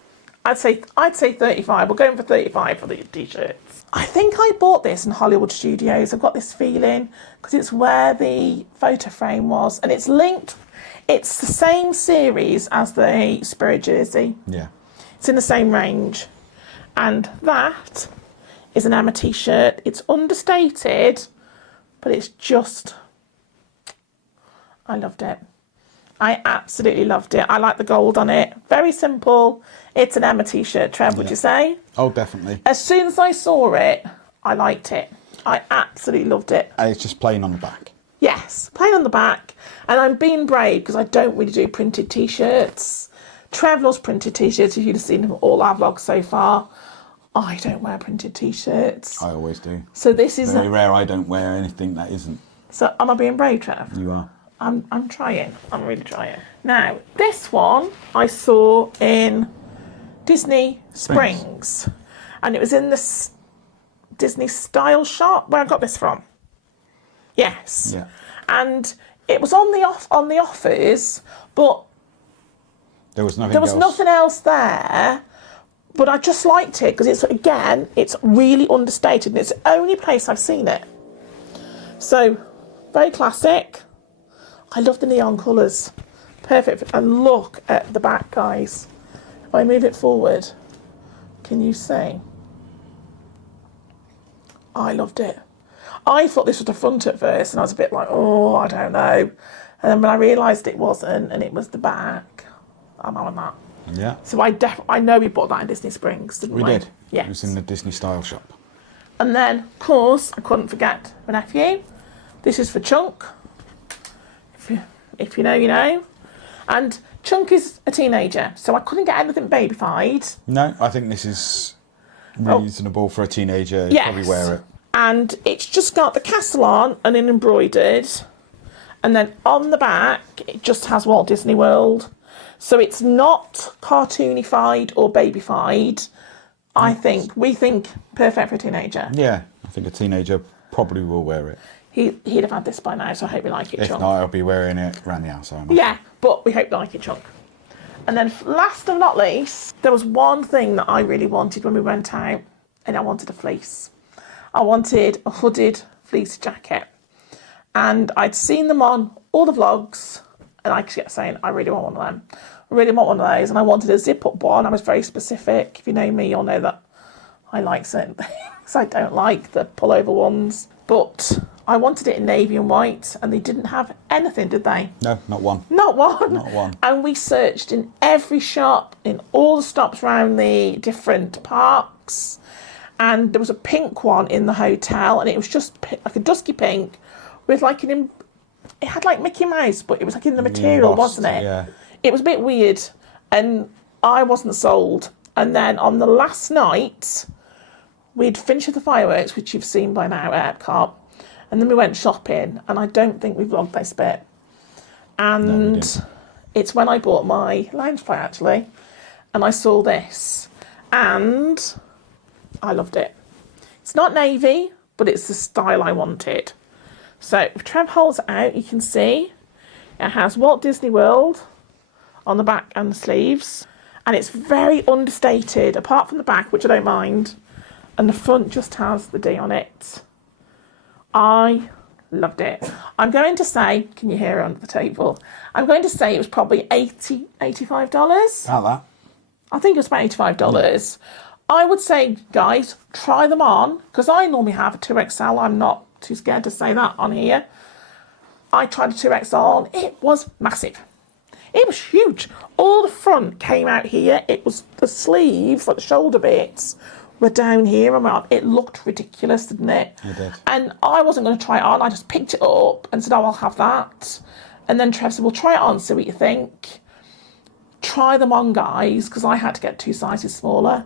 I'd say 35. We're going for 35 for the T-shirts. I think I bought this in Hollywood Studios. I've got this feeling because it's where the photo frame was, and it's linked. It's the same series as the Spirit jersey. Yeah. It's in the same range. And that is an Emma T-shirt. It's understated, but it's just... I loved it. I absolutely loved it. I like the gold on it. Very simple. It's an Emma T-shirt, Trev, would you say? Oh, definitely. As soon as I saw it, I liked it. I absolutely loved it. And it's just plain on the back. Yes, plain on the back. And I'm being brave because I don't really do printed T-shirts. Trev loves printed T-shirts, if you'd have seen all our vlogs so far. I don't wear printed T-shirts. I always do. So this is... Very rare I don't wear anything that isn't. So am I being brave, Trev? You are. I'm trying. I'm really trying. Now, this one I saw in Disney Springs. And it was in the Disney Style shop where I got this from. Yes. Yeah. And it was on the offers, but There was nothing there was else. nothing else there. But I just liked it because it's really understated, and it's the only place I've seen it. So, very classic. I love the neon colours. Perfect. And look at the back, guys. If I move it forward, can you see? I loved it. I thought this was the front at first, and I was a bit like, oh, I don't know. And then when I realised it wasn't, and it was the back, I'm on that. Yeah. So I know we bought that in Disney Springs, didn't we? We did. Yeah. It was in the Disney Style shop. And then, of course, I couldn't forget my nephew. This is for Chunk. If you know, you know. And Chunk is a teenager, so I couldn't get anything babyfied. No, I think this is reasonable for a teenager. You'd Yes. probably wear it. And it's just got the castle on and then embroidered. And then on the back, it just has Walt Disney World. So it's not cartoonified or babyfied. We think perfect for a teenager. Yeah, I think a teenager probably will wear it. He'd have had this by now, so I hope you like it, If Chunk. not, I'll be wearing it around the house. Yeah, but we hope you like it, Chunk. And then last but not least, there was one thing that I really wanted when we went out, and I wanted a fleece. I wanted a hooded fleece jacket. And I'd seen them on all the vlogs, and I kept saying, I really want one of them. I really want one of those. And I wanted a zip-up one. I was very specific. If you know me, you'll know that I like certain things. I don't like the pullover ones. But I wanted it in navy and white, and they didn't have anything, did they? No, not one. Not one. Not one. And we searched in every shop, in all the stops around the different parks. And there was a pink one in the hotel, and it was just like a dusky pink with like it had like Mickey Mouse, but it was like in the material, wasn't it? Yeah. It was a bit weird, and I wasn't sold. And then on the last night, we'd finished with the fireworks, which you've seen by now at Epcot. And then we went shopping, and I don't think we vlogged this bit. And it's when I bought my Loungefly, actually. And I saw this. And I loved it. It's not navy, but it's the style I wanted. So if Trev holds it out, you can see it has Walt Disney World on the back and the sleeves. And it's very understated, apart from the back, which I don't mind. And the front just has the D on it. I loved it. I'm going to say, can you hear it under the table? I'm going to say it was probably $85. About that. I think it was about $85. I would say, guys, try them on, because I normally have a 2XL. I'm not too scared to say that on here. I tried a 2XL on. It was massive. It was huge. All the front came out here. It was the sleeves, like the shoulder bits, were down here and around. It looked ridiculous, didn't it? It did. And I wasn't going to try it on. I just picked it up and said, oh, I'll have that. And then Trev said, well, try it on, see what you think. Try them on, guys, because I had to get 2 sizes smaller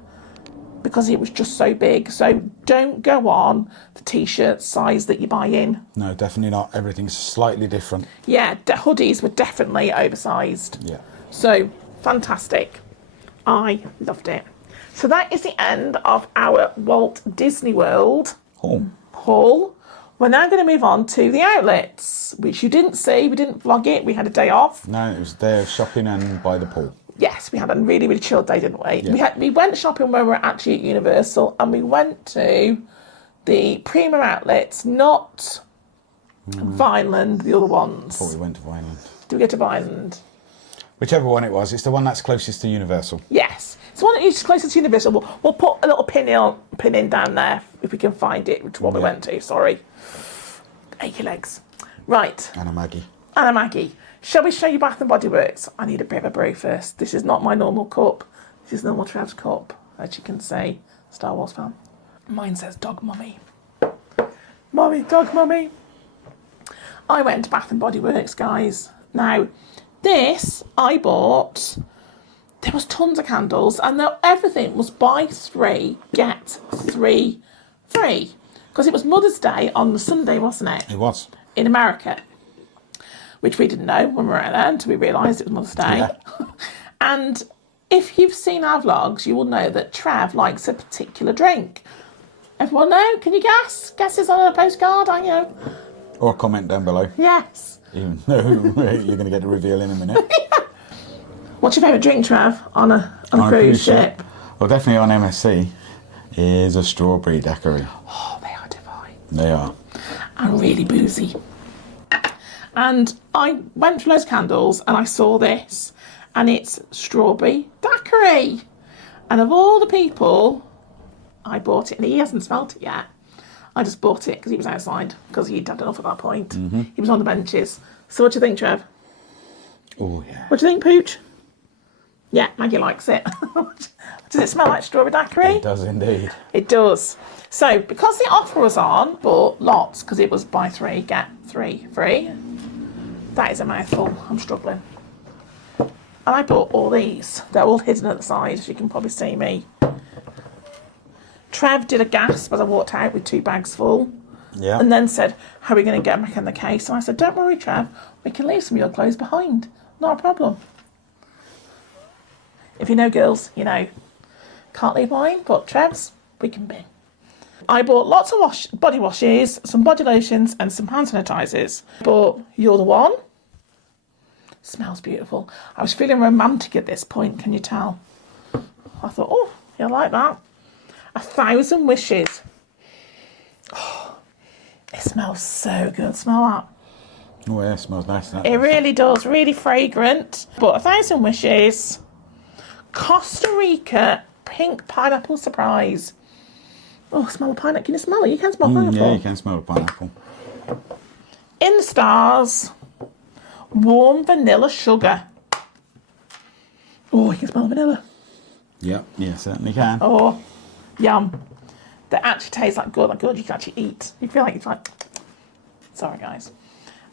because it was just so big. So don't go on the T-shirt size that you buy in. No, definitely not. Everything's slightly different. Yeah, the hoodies were definitely oversized. Yeah. So, fantastic. I loved it. So that is the end of our Walt Disney World haul. We're now going to move on to the outlets, which you didn't see. We didn't vlog it. We had a day off. No, it was there shopping and by the pool. Yes, we had a really, really chilled day, didn't we? Yeah. We went shopping when we were actually at Universal, and we went to the Prima outlets, not Vineland, the other ones. Thought we went to Vineland. Did we go to Vineland? Whichever one it was, it's the one that's closest to Universal. Yes. It's one that is closest to Universal. We'll put a little pin in down there if we can find it, which one we went to. Sorry. Achy legs. Right. Anna Maggie. Anna Maggie. Shall we show you Bath and Body Works? I need a bit of a brew first. This is not my normal cup. This is normal Trev's cup, as you can see. Star Wars fan. Mine says Dog Mummy. Mummy, Dog Mummy. I went to Bath and Body Works, guys. Now, this I bought. There was tons of candles, and everything was buy 3, get 3 free. Because it was Mother's Day on the Sunday, wasn't it? It was. In America. Which we didn't know when we were out there until we realised it was Mother's Day. Yeah. And if you've seen our vlogs, you will know that Trev likes a particular drink. Everyone know? Can you guess? Guesses on a postcard, aren't you? Or comment down below. Yes. Even though you're going to get the reveal in a minute. What's your favourite drink, Trev, on a cruise ship? Well, definitely on MSC is a strawberry daiquiri. Oh, they are divine. They are. And really boozy. And I went through those candles and I saw this, and it's strawberry daiquiri. And of all the people, I bought it, and he hasn't smelt it yet. I just bought it because he was outside, because he'd had enough at that point. Mm-hmm. He was on the benches. So what do you think, Trev? Oh, yeah. What do you think, Pooch? Yeah, Maggie likes it. Does it smell like strawberry daiquiri? It does indeed. It does. So, because the offer was on, bought lots, because it was buy 3, get 3 free. That is a mouthful. I'm struggling. And I bought all these. They're all hidden at the side, as you can probably see me. Trev did a gasp as I walked out with 2 bags full. Yeah. And then said, how are we going to get them back in the case? And I said, don't worry, Trev. We can leave some of your clothes behind. Not a problem. If you know girls, you know. Can't leave mine, but Trev's, we can bin. I bought lots of body washes, some body lotions, and some hand sanitizers. But You're the One. Smells beautiful. I was feeling romantic at this point, can you tell? I thought, oh, you like that? 1,000 Wishes. Oh, it smells so good. Smell that. Oh, yeah, it smells nice. It really does. Really fragrant. But 1,000 Wishes. Costa Rica Pink Pineapple Surprise. Oh, smell the pineapple. Can you smell it? You can smell pineapple. Yeah, you can smell the pineapple. In the Stars warm vanilla sugar. Oh, you can smell vanilla. Yep, yeah, certainly can. Oh, yum. They actually taste like good you can actually eat. You feel like it's like, sorry guys.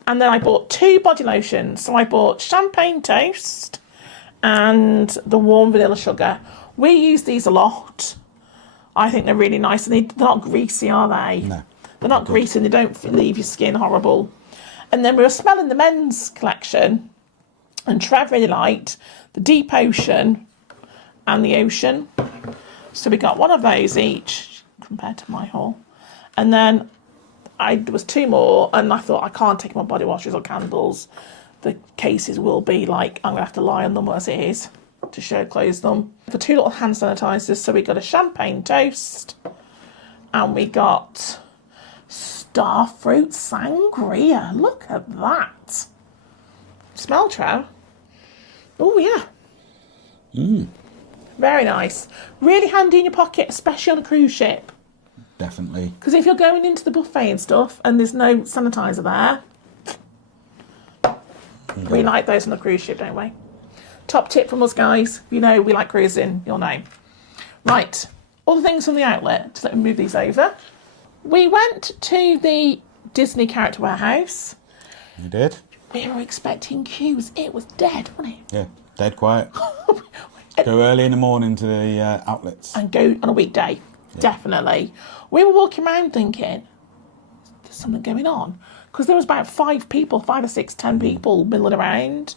And then I bought 2 body lotions. So I bought Champagne Toast and the warm vanilla sugar. We use these a lot. I think they're really nice, and they're not greasy, are they? No. They're not greasy, and they don't leave your skin horrible. And then we were smelling the men's collection, and Trev really liked the Deep Ocean and the Ocean. So we got one of those each compared to my haul. And then there was 2 more, and I thought I can't take my body washes or candles. The cases will be like, I'm going to have to lie on them as it is to close them. For 2 little hand sanitizers, so we got a Champagne Toast and we got Starfruit Sangria. Look at that. Smell, Trev. Oh, yeah. Very nice. Really handy in your pocket, especially on a cruise ship. Definitely. Because if you're going into the buffet and stuff and there's no sanitizer there, we like those on the cruise ship, don't we? Top tip from us, guys. You know we like cruising, you'll know. Right, other things from the outlet. Just let me move these over. We went to the Disney Character Warehouse. You did? We were expecting queues. It was dead, wasn't it? Yeah, dead quiet. Go early in the morning to the outlets. And go on a weekday, definitely. We were walking around thinking, there's something going on. Because there was about 5 people, 5 or 6, 10 people milling around.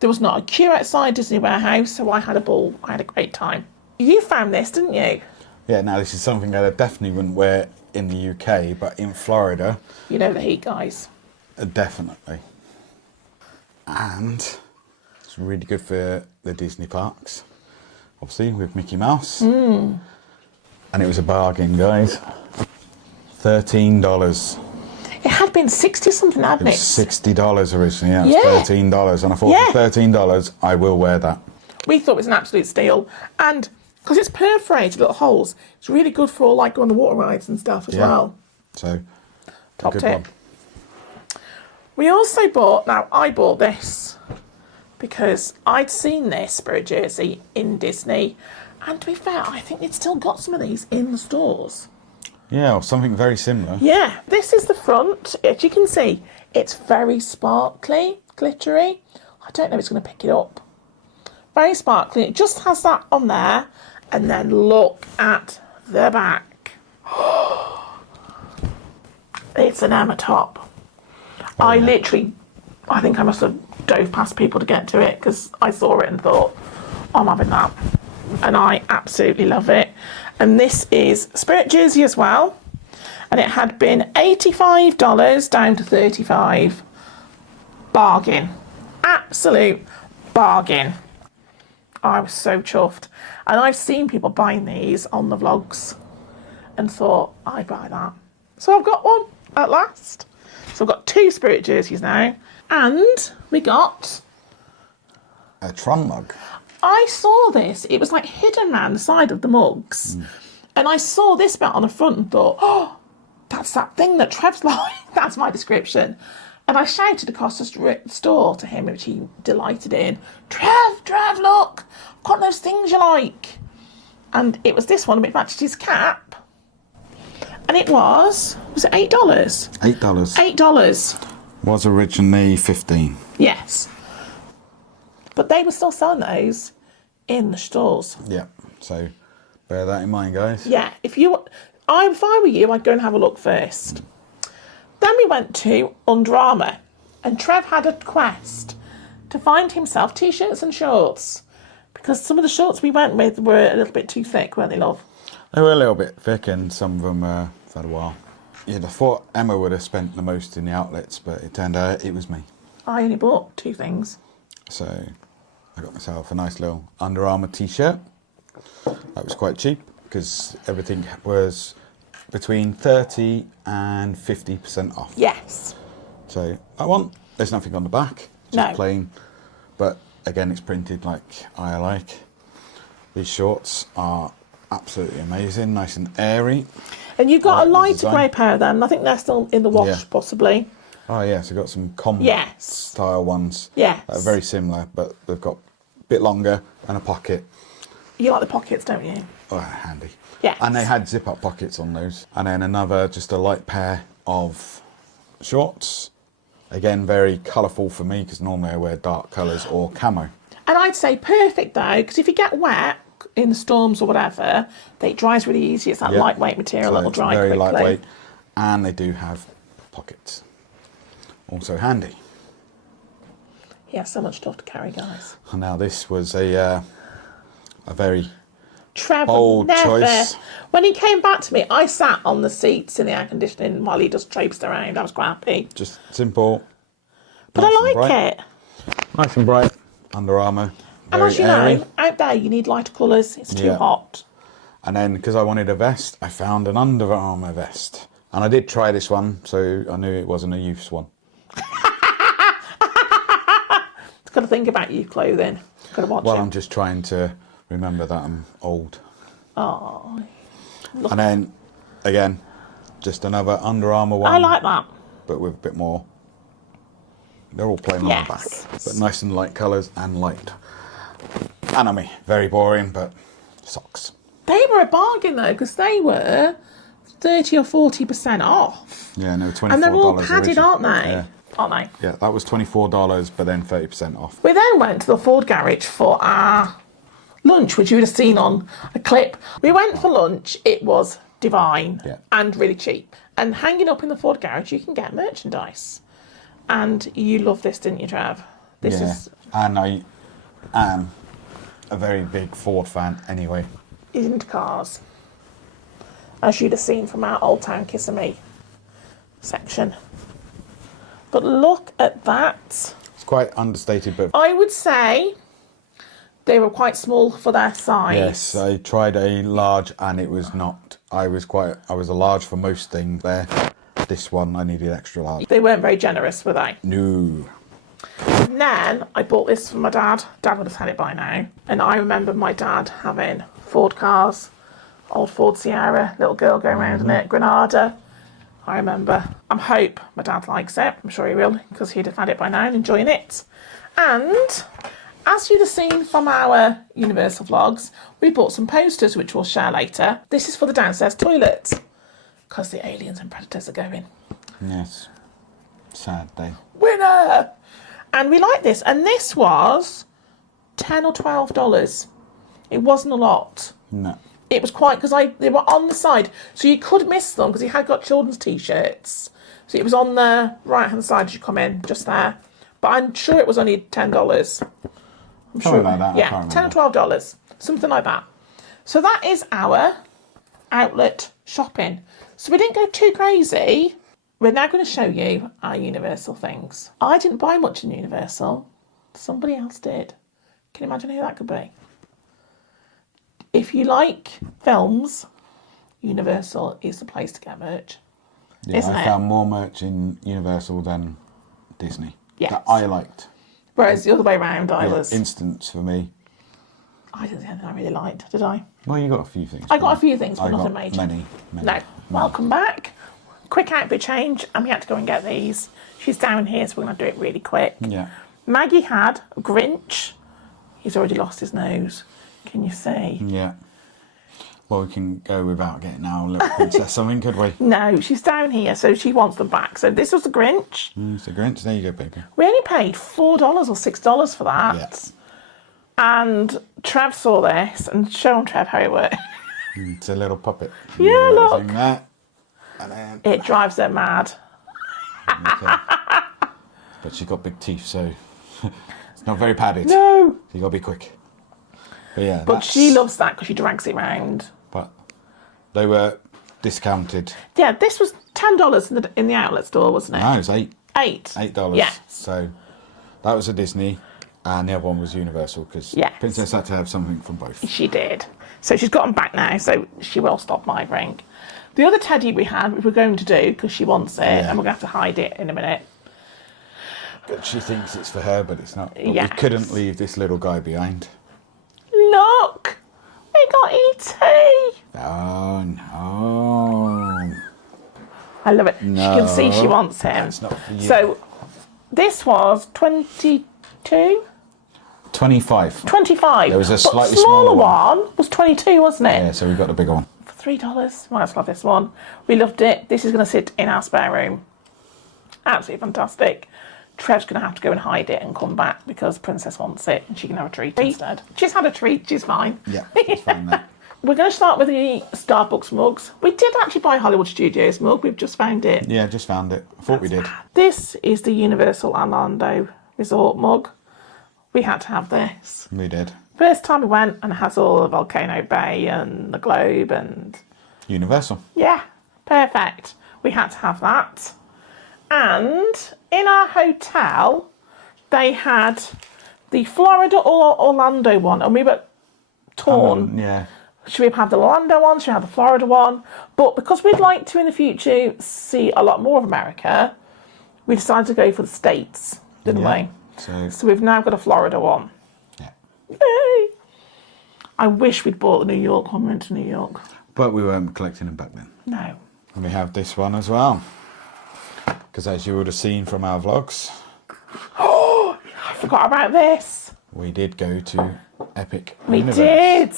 There was not a queue outside Disney Warehouse, so I had a ball. I had a great time. You found this, didn't you? Yeah, now this is something that I definitely wouldn't wear in the UK, but in Florida... You know the heat, guys. Definitely. And it's really good for the Disney parks, obviously, with Mickey Mouse. And it was a bargain, guys. $13. It had been 60 something, hadn't It was $60 originally, yeah. It was $13. And I thought, for $13, I will wear that. We thought it was an absolute steal. And because it's perforated little holes, it's really good for like going on the water rides and stuff as well. So, top good tip. one. We also bought, now I bought this because I'd seen this Spirit jersey in Disney. And to be fair, I think they'd still got some of these in the stores. Yeah, or something very similar. Yeah, this is the front. As you can see, it's very sparkly, glittery. I don't know if it's going to pick it up. Very sparkly. It just has that on there. And then look at the back. It's an Emma top. I think I must have dove past people to get to it because I saw it and thought, I'm having that. And I absolutely love it. And this is Spirit jersey as well. And it had been $85 down to $35. Bargain. Absolute bargain. I was so chuffed. And I've seen people buying these on the vlogs and thought, I'd buy that. So I've got one at last. So I've got 2 Spirit jerseys now. And we got A Tron mug. I saw this. It was like hidden around the side of the mugs. And I saw this bit on the front and thought, oh, that's that thing that Trev's like. That's my description. And I shouted across the store to him, which he delighted in. Trev, look. I've got those things you like. And it was this one, which matched his cap. And it was it $8? $8. $8. Was originally 15. Yes. But they were still selling those in the stores. Yeah, so bear that in mind, guys. Yeah, if I were you, I'd go and have a look first. Then we went to Under Armour, and Trev had a quest to find himself t-shirts and shorts because some of the shorts we went with were a little bit too thick, weren't they, love? They were a little bit thick, and some of them have had a while. Yeah, I thought Emma would have spent the most in the outlets, but it turned out it was me. I only bought 2 things. So I got myself a nice little Under Armour t-shirt. That was quite cheap because everything was between 30 and 50% off. Yes. So that one, there's nothing on the back, just No. plain. But again, it's printed like I like. These shorts are absolutely amazing, nice and airy. And you've got like a the lighter design. grey pair of them. I think they're still in the wash, Yeah. possibly. Oh yes, we've got some combat Yes. style ones. Yes. That are very similar, but they've got a bit longer and a pocket. You like the pockets, don't you? Oh, handy. Yes. And they had zip-up pockets on those. And then another, just a light pair of shorts. Again, very colourful for me because normally I wear dark colours or camo. And I'd say perfect though, because if you get wet in the storms or whatever, it dries really easy. It's that Yep. lightweight material So that will it's dry very quickly. lightweight. And they do have pockets. Also handy. He has so much stuff to carry, guys. And now this was a very Trevor bold never. choice. When he came back to me, I sat on the seats in the air conditioning while he just traipsed around. I was quite happy. just simple. But nice I and like bright. it. Nice and bright. Under Armour. And Very as you airy. know, out there you need lighter colours. It's too Yeah. hot. And then, because I wanted a vest, I found an Under Armour vest. And I did try this one, so I knew it wasn't a youth's one. It's got to think about you clothing. Got to watch Well, it. I'm just trying to remember that I'm old. Oh, And then, again, just another Under Armour one. I like that. But with a bit more. They're all plain on the back. Yes. But nice and light colours and light. Anime. Very boring, but socks. They were a bargain though, because they were 30 or 40% off. Yeah, no, $24. And they're all padded, original. aren't they? Yeah. Aren't they? Yeah, that was $24, but then 30% off. We then went to the Ford garage for our lunch, which you would have seen on a clip. We went for lunch. It was divine Yeah. and really cheap. And hanging up in the Ford garage, you can get merchandise. And you love this, didn't you, Trev? This Yeah. is And I am a very big Ford fan anyway. he's into cars, as you'd have seen from our Old Town Kissimmee section. But look at that. It's quite understated, but I would say they were quite small for their size. yes, I tried a large and it was not. I was a large for most things there. This one, I needed extra large. They weren't very generous, were they? No. And then I bought this for my dad. Dad would have had it by now. And I remember my dad having Ford cars, old Ford Sierra, little girl going around in it, Granada. I remember. I hope my dad likes it. I'm sure he will, because he'd have had it by now and enjoying it. And as you'd have seen from our Universal vlogs, we bought some posters, which we'll share later. This is for the downstairs toilet, because the aliens and predators are going. Yes. Sad day. Winner! And we like this. And this was $10 or $12. It wasn't a lot. No. It was quite, because they were on the side, so you could miss them because he had got children's t-shirts. So it was on the right hand side as you come in, just there. But I'm sure it was only $10. I'm Something like that, I Yeah, can't $10 or $12, something like that. So that is our outlet shopping. So we didn't go too crazy. We're now going to show you our Universal things. I didn't buy much in Universal. Somebody else did. Can you imagine who that could be? If you like films, Universal is the place to get merch. Yeah, Isn't I it? found more merch in Universal than Disney. Yes. That I liked. Whereas the other way around, I Yeah, was... instance for me. I didn't see anything I really liked, did I? Well, you got a few things. I got a few things, but I nothing got major. Many. No. Welcome back. Quick outfit change, and we had to go and get these. She's down here, so we're going to do it really quick. Yeah. Maggie had a Grinch. He's already lost his nose. Can you see? Yeah. Well, we can go without getting our little princess something, could we? No, she's down here, so she wants them back. So this was the Grinch. It's a Grinch. There you go, baby. We only paid $4 or $6 for that. Yeah. And Trev saw this, and show on Trev how it works. It's a little puppet. Yeah, You look. doing that, and then, It drives her mad. okay. But she's got big teeth, so it's not very padded. No. So you got to be quick. But yeah. But that's- she loves that because she drags it round. But they were discounted. Yeah, this was $10 in the outlet store, wasn't it? No, it's $8. $8. Yeah. So that was a Disney, and the other one was Universal because Yes. Princess had to have something from both. She did. So she's got them back now, so she will stop mithering. The other teddy we had, we were going to do because she wants it, Yeah. and we're going to have to hide it in a minute. But she thinks it's for her, but it's not. But Yes. we couldn't leave this little guy behind. Look! We got E.T. Oh no. I love it. No, she can see she wants him. That's not for you. So this was 22? 25. 25. There was a But slightly smaller smaller one. was 22, wasn't it? Yeah, so we got the bigger one. For $3. Well, I just love this one. We loved it. This is going to sit in our spare room. Absolutely fantastic. Trev's going to have to go and hide it and come back because Princess wants it and she can have a treat instead. She's had a treat. She's fine. Yeah, it's fine there. We're going to start with the Starbucks mugs. We did actually buy Hollywood Studios mug. We've just found it. Yeah, just found it. I thought we did. This is the Universal Orlando Resort mug. We had to have this. We did. First time we went, and it has all the Volcano Bay and the globe and... Universal. Yeah, perfect. We had to have that. And in our hotel, they had the Florida or Orlando one, and we were torn. Yeah. Should we have the Orlando one? Should we have the Florida one? But because we'd like to in the future see a lot more of America, we decided to go for the States, didn't we? So we've now got a Florida one. Yeah. Yay! I wish we'd bought the New York one when we went to New York. But we weren't collecting them back then. No. And we have this one as well. Because as you would have seen from our vlogs, Oh, I forgot about this. we did go to Epic We Universe. did.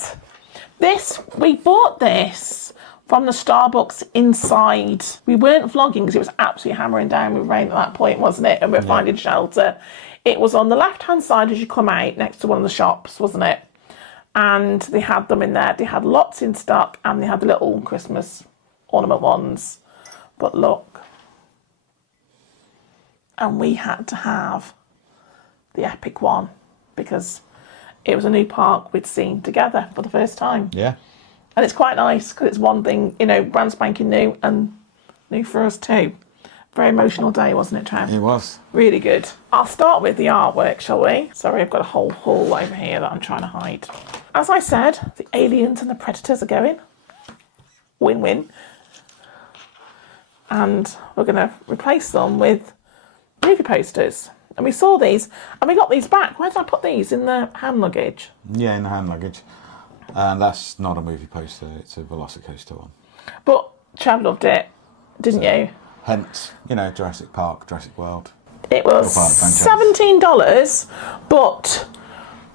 We bought this from the Starbucks inside. We weren't vlogging because it was absolutely hammering down with rain at that point, wasn't it? And we were finding shelter. It was on the left-hand side as you come out next to one of the shops, wasn't it? And they had them in there. They had lots in stock and they had the little Christmas ornament ones. But look. And we had to have the Epic one because it was a new park we'd seen together for the first time. Yeah. And it's quite nice because it's one thing, brand spanking new and new for us too. Very emotional day, wasn't it, Trev? It was. Really good. I'll start with the artwork, shall we? Sorry, I've got a whole haul over here that I'm trying to hide. As I said, the aliens and the predators are going. Win-win. And we're going to replace them with movie posters. And we saw these, and we got these back. Where did I put these? In the hand luggage? Yeah, in the hand luggage. And that's not a movie poster, it's a Velocicoaster one. But Trev loved it, didn't you? Hence, Jurassic Park, Jurassic World. It was $17, but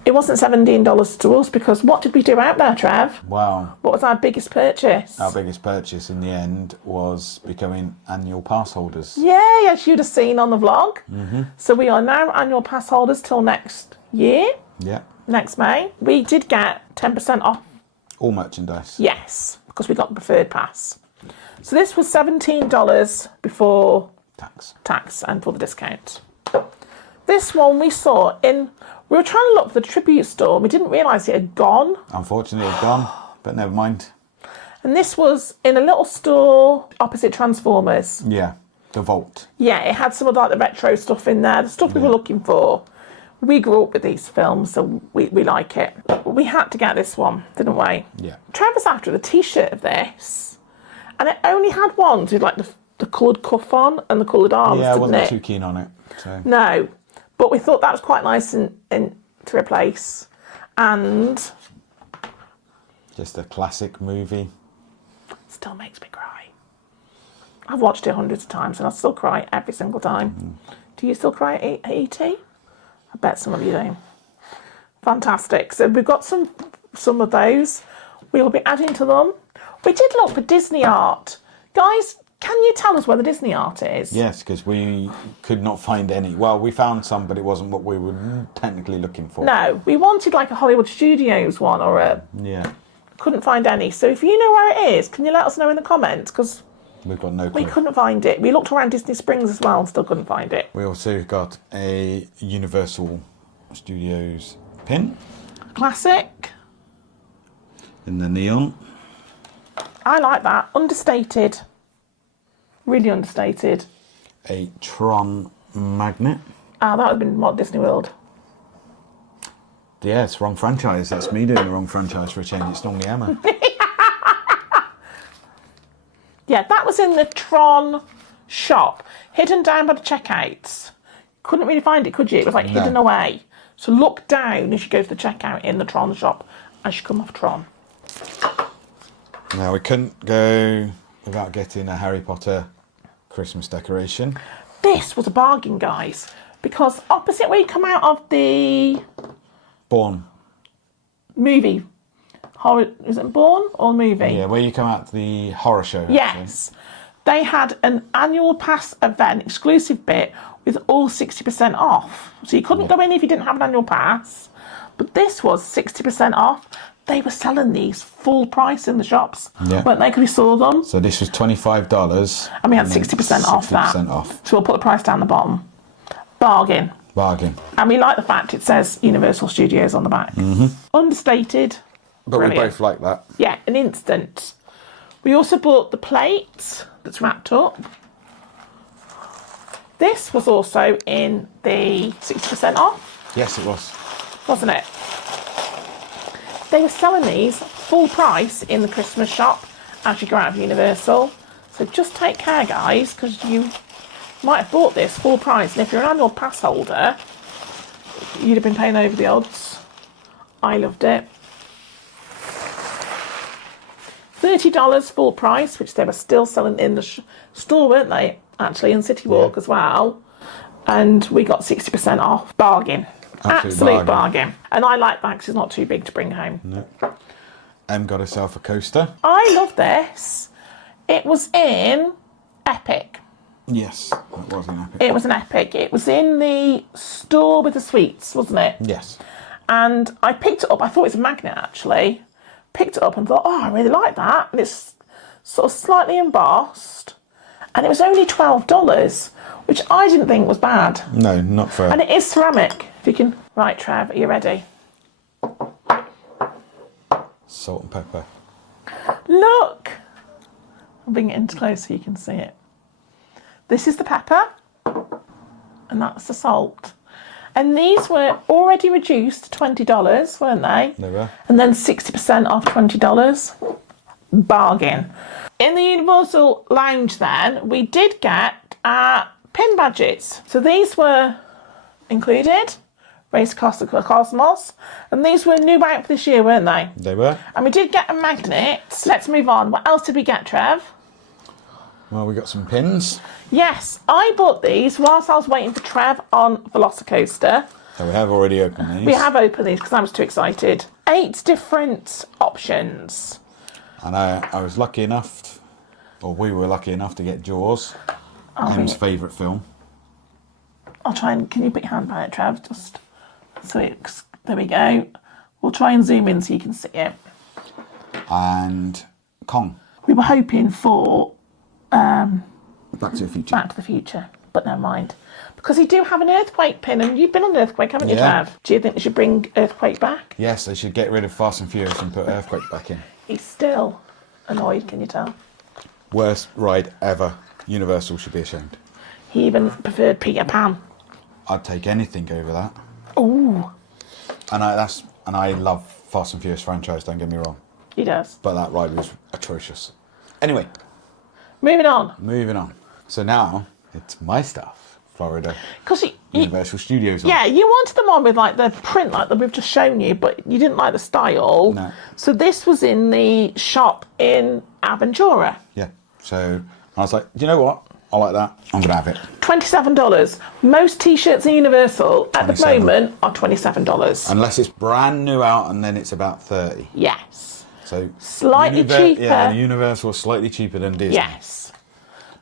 it wasn't $17 to us because what did we do out there, Trev? Wow. What was our biggest purchase? Our biggest purchase in the end was becoming annual pass holders. Yeah, as you'd have seen on the vlog. Mm-hmm. So we are now annual pass holders till next year. Yeah. Next May. We did get 10% off. All merchandise. Yes, because we got the preferred pass. So this was $17 before tax and for the discount. This one we saw we were trying to look for the tribute store and we didn't realise it had gone. Unfortunately, it's gone, but never mind. And this was in a little store opposite Transformers. Yeah, the Vault. Yeah, it had some of the retro stuff in there, the stuff we were looking for. We grew up with these films, so we like it. We had to get this one, didn't we? Yeah. Trevor's after the T-shirt of this, and it only had one with the coloured cuff on and the coloured arms, Yeah, I didn't wasn't it? too keen on it. So. No, but we thought that was quite nice to replace, and just a classic movie. Still makes me cry. I've watched it hundreds of times, and I still cry every single time. Mm. Do you still cry at E.T.? I bet some of you do. Fantastic. So we've got some of those. We will be adding to them. We did look for Disney art. Guys, can you tell us where the Disney art is? Yes, because we could not find any. Well, we found some, but it wasn't what we were technically looking for. No, we wanted like a Hollywood Studios one or a... Yeah. Couldn't find any. So if you know where it is, can you let us know in the comments? Because we've got no clue. We couldn't find it. We looked around Disney Springs as well and still couldn't find it. We also got a Universal Studios pin. Classic. In the neon. I like that. Understated. Really understated. A Tron magnet. Ah, that would have been Walt Disney World. Yeah, it's wrong franchise. That's me doing the wrong franchise for a change. It's normally Emma. Yeah, that was in the Tron shop, hidden down by the checkouts. Couldn't really find it, could you? It was hidden away. So look down as you go to the checkout in the Tron shop as you come off Tron. Now, we couldn't go without getting a Harry Potter Christmas decoration. This was a bargain, guys, because opposite where you come out of the Born. movie, horror, is it Born or movie? Yeah, where you come out to the horror show. Yes. They had an annual pass event, exclusive bit, with all 60% off. So you couldn't go in if you didn't have an annual pass. But this was 60% off. They were selling these full price in the shops, weren't they? Because we saw them. So this was $25. And we had 60% off that. 60% off. So we'll put the price down the bottom. Bargain. Bargain. And we like the fact it says Universal Studios on the back. Understated. But Brilliant. we both like that. Yeah, an instant. We also bought the plate that's wrapped up. This was also in the 60% off. Yes, it was. Wasn't it? They were selling these full price in the Christmas shop as you go out of Universal. So just take care, guys, because you might have bought this full price. And if you're an annual pass holder, you'd have been paying over the odds. I loved it. $30 full price, which they were still selling in the store, weren't they? Actually, in City Walk as well. And we got 60% off. Bargain. Absolute bargain. And I like that because it's not too big to bring home. No. Em got herself a coaster. I love this. It was in Epic. Yes, that was in Epic. It was an Epic. It was in the store with the sweets, wasn't it? Yes. And I picked it up. I thought it was a magnet, actually. Picked it up and thought, oh, I really like that. And it's sort of slightly embossed. And it was only $12, which I didn't think was bad. No, not for... And it is ceramic. If you can... Right, Trev, are you ready? Salt and pepper. Look! I'll bring it in close so you can see it. This is the pepper. And that's the salt. And these were already reduced to $20, weren't they? They were. And then 60% off $20. Bargain. In the Universal Lounge then, we did get pin badges. So these were included. Race Across the Cosmos. And these were new out for this year, weren't they? They were. And we did get a magnet. Let's move on. What else did we get, Trev? Well, we got some pins. Yes, I bought these whilst I was waiting for Trev on Velocicoaster. So we have already opened these. We have opened these because I was too excited. 8 different options. And I was lucky enough, or we were lucky enough to get Jaws, Em's favourite film. I'll try and... Can you put your hand by it, Trev? Just so it's... There we go. We'll try and zoom in so you can see it. And Kong. We were hoping for... Back to the Future. Back to the Future, but never mind. Because you do have an earthquake pin, and you've been on an earthquake, haven't you, Yeah. Trev? Do you think they should bring earthquake back? Yes, they should get rid of Fast and Furious and put Earthquake back in. He's still annoyed, can you tell? Worst ride ever. Universal should be ashamed. He even preferred Peter Pan. I'd take anything over that. Ooh, And I love Fast and Furious franchise, don't get me wrong. he does. But that ride was atrocious. Anyway, Moving on. moving on. So now, it's my stuff. Florida. Because Universal Studios. yeah, you wanted them on with like the print like that we've just shown you, but you didn't like the style. No. So this was in the shop in Aventura. Yeah. So I was like, do you know what? I like that. I'm going to have it. $27. Most t-shirts in Universal at the 27. moment are $27. Unless it's brand new out and then it's about 30. Yes. So Slightly cheaper. Yeah, Universal is slightly cheaper than Disney. Yes.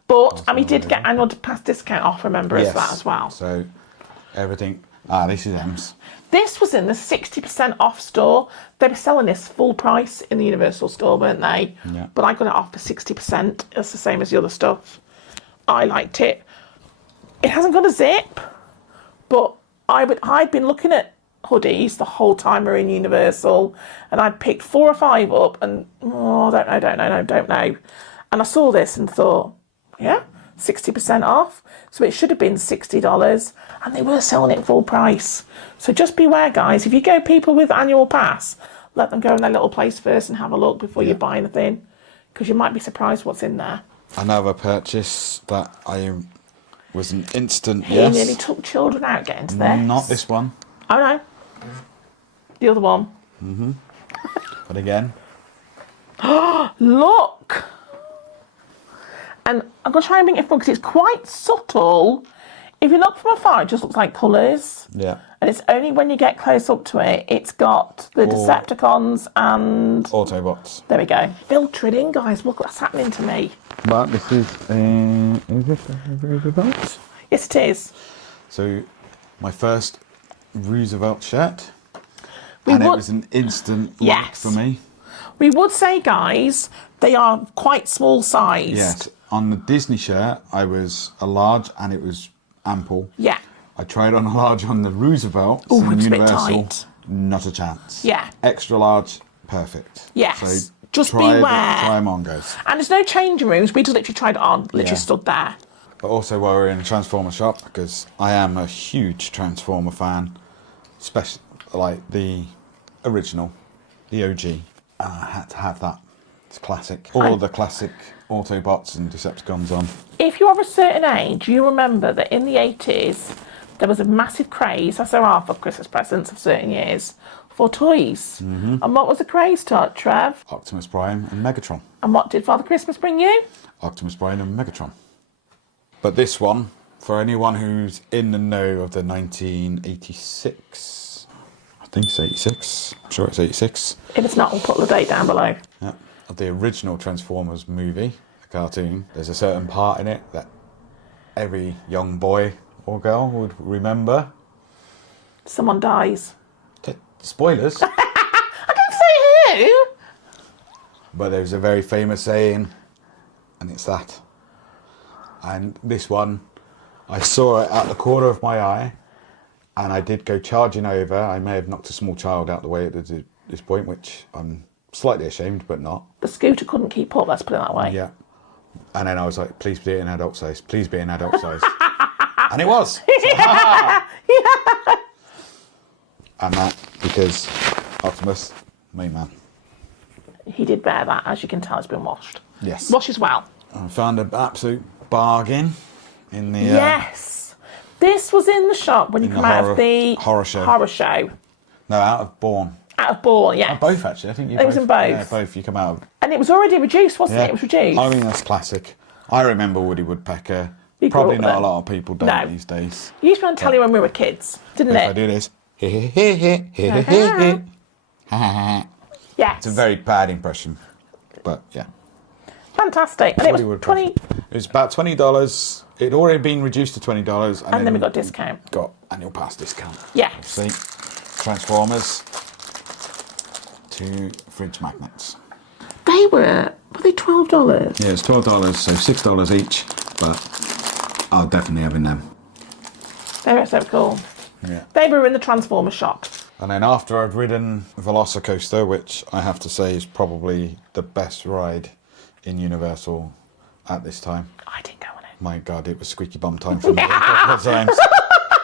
But, and we did get annual pass discount off, remember, as that as well. So everything... this is Em's. This was in the 60% off store. They were selling this full price in the Universal store, weren't they? Yeah. But I got it off for 60%. It's the same as the other stuff. I liked it. It hasn't got a zip, but I'd been looking at hoodies the whole time we were in Universal, and I'd picked 4 or 5 up, and don't know. And I saw this and thought, yeah, 60% off. So it should have been $60, and they were selling it full price. So just beware, guys. If you go people with annual pass, let them go in their little place first and have a look before you buy anything, because you might be surprised what's in there. Another purchase that I was an instant He yes. nearly took children out getting to this. Not this one. Oh no. The other one. But again, Look! And I'm going to try and bring it forward because it's quite subtle. If you look from afar, it just looks like colours. Yeah. And it's only when you get close up to it, it's got the Decepticons and... Autobots. There we go. Filter it in, guys. Look what's happening to me. But this is this a Roosevelt? Yes, it is. So, my first Roosevelt shirt. It was an instant like for me. We would say, guys, they are quite small size. Yes. On the Disney shirt, I was a large and it was ample. Yeah. I tried on a large on the Roosevelt. Oh, it's Universal, a bit tight. Not a chance. Yeah. Extra large, perfect. Yes. So just beware. Try them on, guys. And there's no changing rooms. We just literally tried it on, literally stood there. But also while we're in a Transformer shop, because I am a huge Transformer fan, especially like the original, the OG. I had to have that. It's classic. All the classic Autobots and Decepticons on. If you're of a certain age, you remember that in the 80s, there was a massive craze, as there are for Christmas presents of certain years, for toys. Mm-hmm. And what was the craze, Trev? Optimus Prime and Megatron. And what did Father Christmas bring you? Optimus Prime and Megatron. But this one, for anyone who's in the know of the 1986, I think it's 86, I'm sure it's 86. If it's not, we'll put the date down below. Yeah. Of the original Transformers movie, the cartoon, there's a certain part in it that every young boy or girl would remember. Someone dies. Spoilers. I didn't say who. But there's a very famous saying, and it's that. And this one, I saw it at the corner of my eye, and I did go charging over. I may have knocked a small child out the way at this point, which I'm slightly ashamed, but not. The scooter couldn't keep up, let's put it that way. Yeah. And then I was like, please be an adult size. Please be an adult size. And it was. So, yeah. And that, because Optimus, main man. He did bear that, as you can tell, it's been washed. Yes. Washes well. I found an absolute bargain in the... yes. This was in the shop when you come out of the... Horror show. Horror show. No, out of Bourne. Out of Bourne, yeah. Both, actually. I think you It was in both. Yeah, both. You come out of... And it was already reduced, wasn't it? It was reduced. I mean, that's classic. I remember Woody Woodpecker. You Probably grew up not a then. lot of people don't these days. You used to be on telly when we were kids, didn't it? If I do this... Yes. It's a very bad impression. But, yeah. Fantastic. And it was 20... It was about $20. It'd already been reduced to $20. And then we got a discount. Got annual pass discount. Yes. See? Transformers. 2 fridge magnets. Were they $12? Yeah, it's $12, so $6 each. But I'll definitely have in them. They were so cool. Yeah. They were in the Transformer shop. And then after I'd ridden Velocicoaster, which I have to say is probably the best ride in Universal at this time. I didn't go on it. My God, it was squeaky bum time for me a couple of times.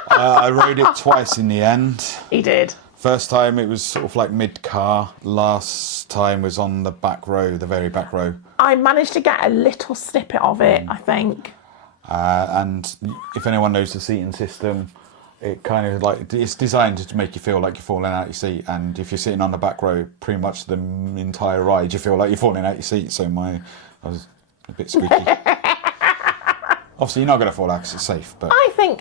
I rode it twice in the end. He did. First time it was sort of like mid-car. Last time was on the back row, the very back row. I managed to get a little snippet of it, I think. And if anyone knows the seating system, it kind of like, it's designed to make you feel like you're falling out your seat. And if you're sitting on the back row, pretty much the entire ride, you feel like you're falling out your seat. So I was a bit squeaky. Obviously, you're not going to fall out because it's safe. But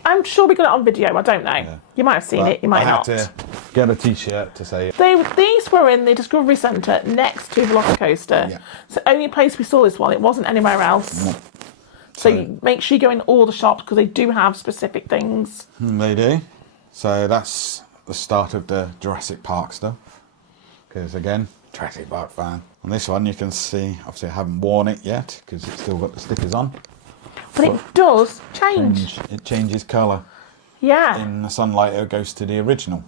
I'm sure we got it on video. I don't know. Yeah. You might have seen it. You might not. I had to get a T-shirt to say it. These were in the Discovery Centre next to Velocicoaster. Yeah. So only place we saw this one. It wasn't anywhere else. No. So you make sure you go in all the shops because they do have specific things. They do. So that's the start of the Jurassic Park stuff. Because again, Jurassic Park fan. On this one, you can see. Obviously, I haven't worn it yet because it's still got the stickers on. But it does change. It changes colour. Yeah. In the sunlight, it goes to the original.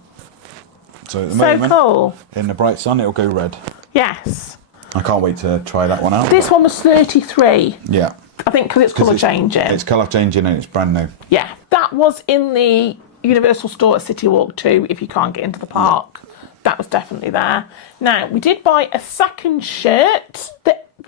So at the moment, cool. In the bright sun, it'll go red. Yes. I can't wait to try that one out. This one was 33. Yeah. I think because it's colour changing. It's colour changing and it's brand new. Yeah. That was in the Universal store at City Walk too, if you can't get into the park. Yeah. That was definitely there. Now, we did buy a second shirt.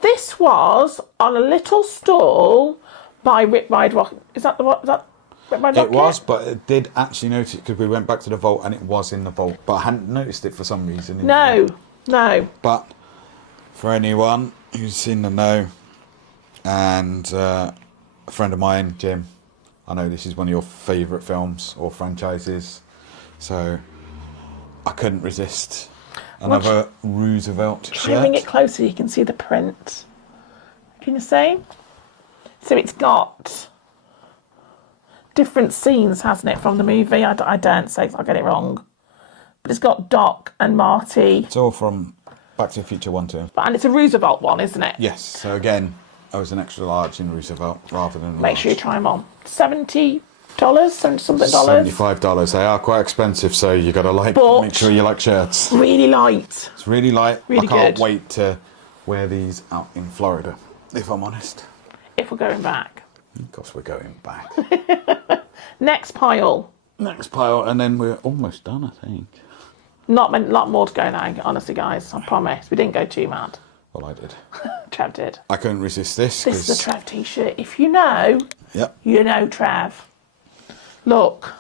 This was on a little stall by Rip Ride Rock. Is that the what? Is that Rip Ride Rocket? It was, but it did actually notice because we went back to the vault and it was in the vault. But I hadn't noticed it for some reason. No. But for anyone who's in the know, And a friend of mine, Jim, I know this is one of your favourite films or franchises, so I couldn't resist another Roosevelt shirt. Try and bring it closer so you can see the print. Can you see? So it's got different scenes, hasn't it, from the movie? I don't say 'cause I'll get it wrong. But it's got Doc and Marty. It's all from Back to the Future 1, 2. And it's a Roosevelt one, isn't it? Yes, so again, I was an extra large in Roosevelt rather than Make large. sure you try them on. $70, something dollars. $75. They are quite expensive, so you got to But make sure you like shirts. Really light. It's really light. Really I can't good. wait to wear these out in Florida, if I'm honest. If we're going back. Of course, we're going back. Next pile. Next pile, and then we're almost done, I think. Not a lot more to go now, honestly, guys. I promise. We didn't go too mad. Well, I did. Trev did. I couldn't resist this. This is a Trev t-shirt. If you know, Yep. you know Trev. Look.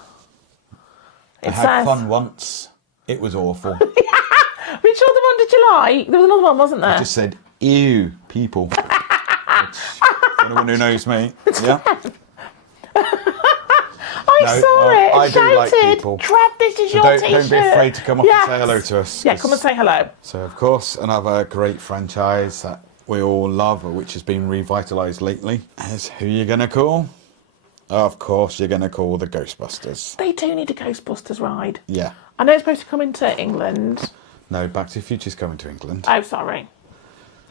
I had fun once. It was awful. Which other one did you like? There was another one, wasn't there? I just said, ew, people. Which, anyone who knows me. Yeah. I saw it. I do Shouted, like people. Trev, this is your Don't t-shirt. be afraid to come up and say hello to us. Yeah, come and say hello. So, of course, another great franchise that we all love, which has been revitalised lately, is who you're going to call? Of course, you're going to call the Ghostbusters. They do need a Ghostbusters ride. Yeah. I know it's supposed to come into England. No, Back to the Future's coming to England. Oh, sorry.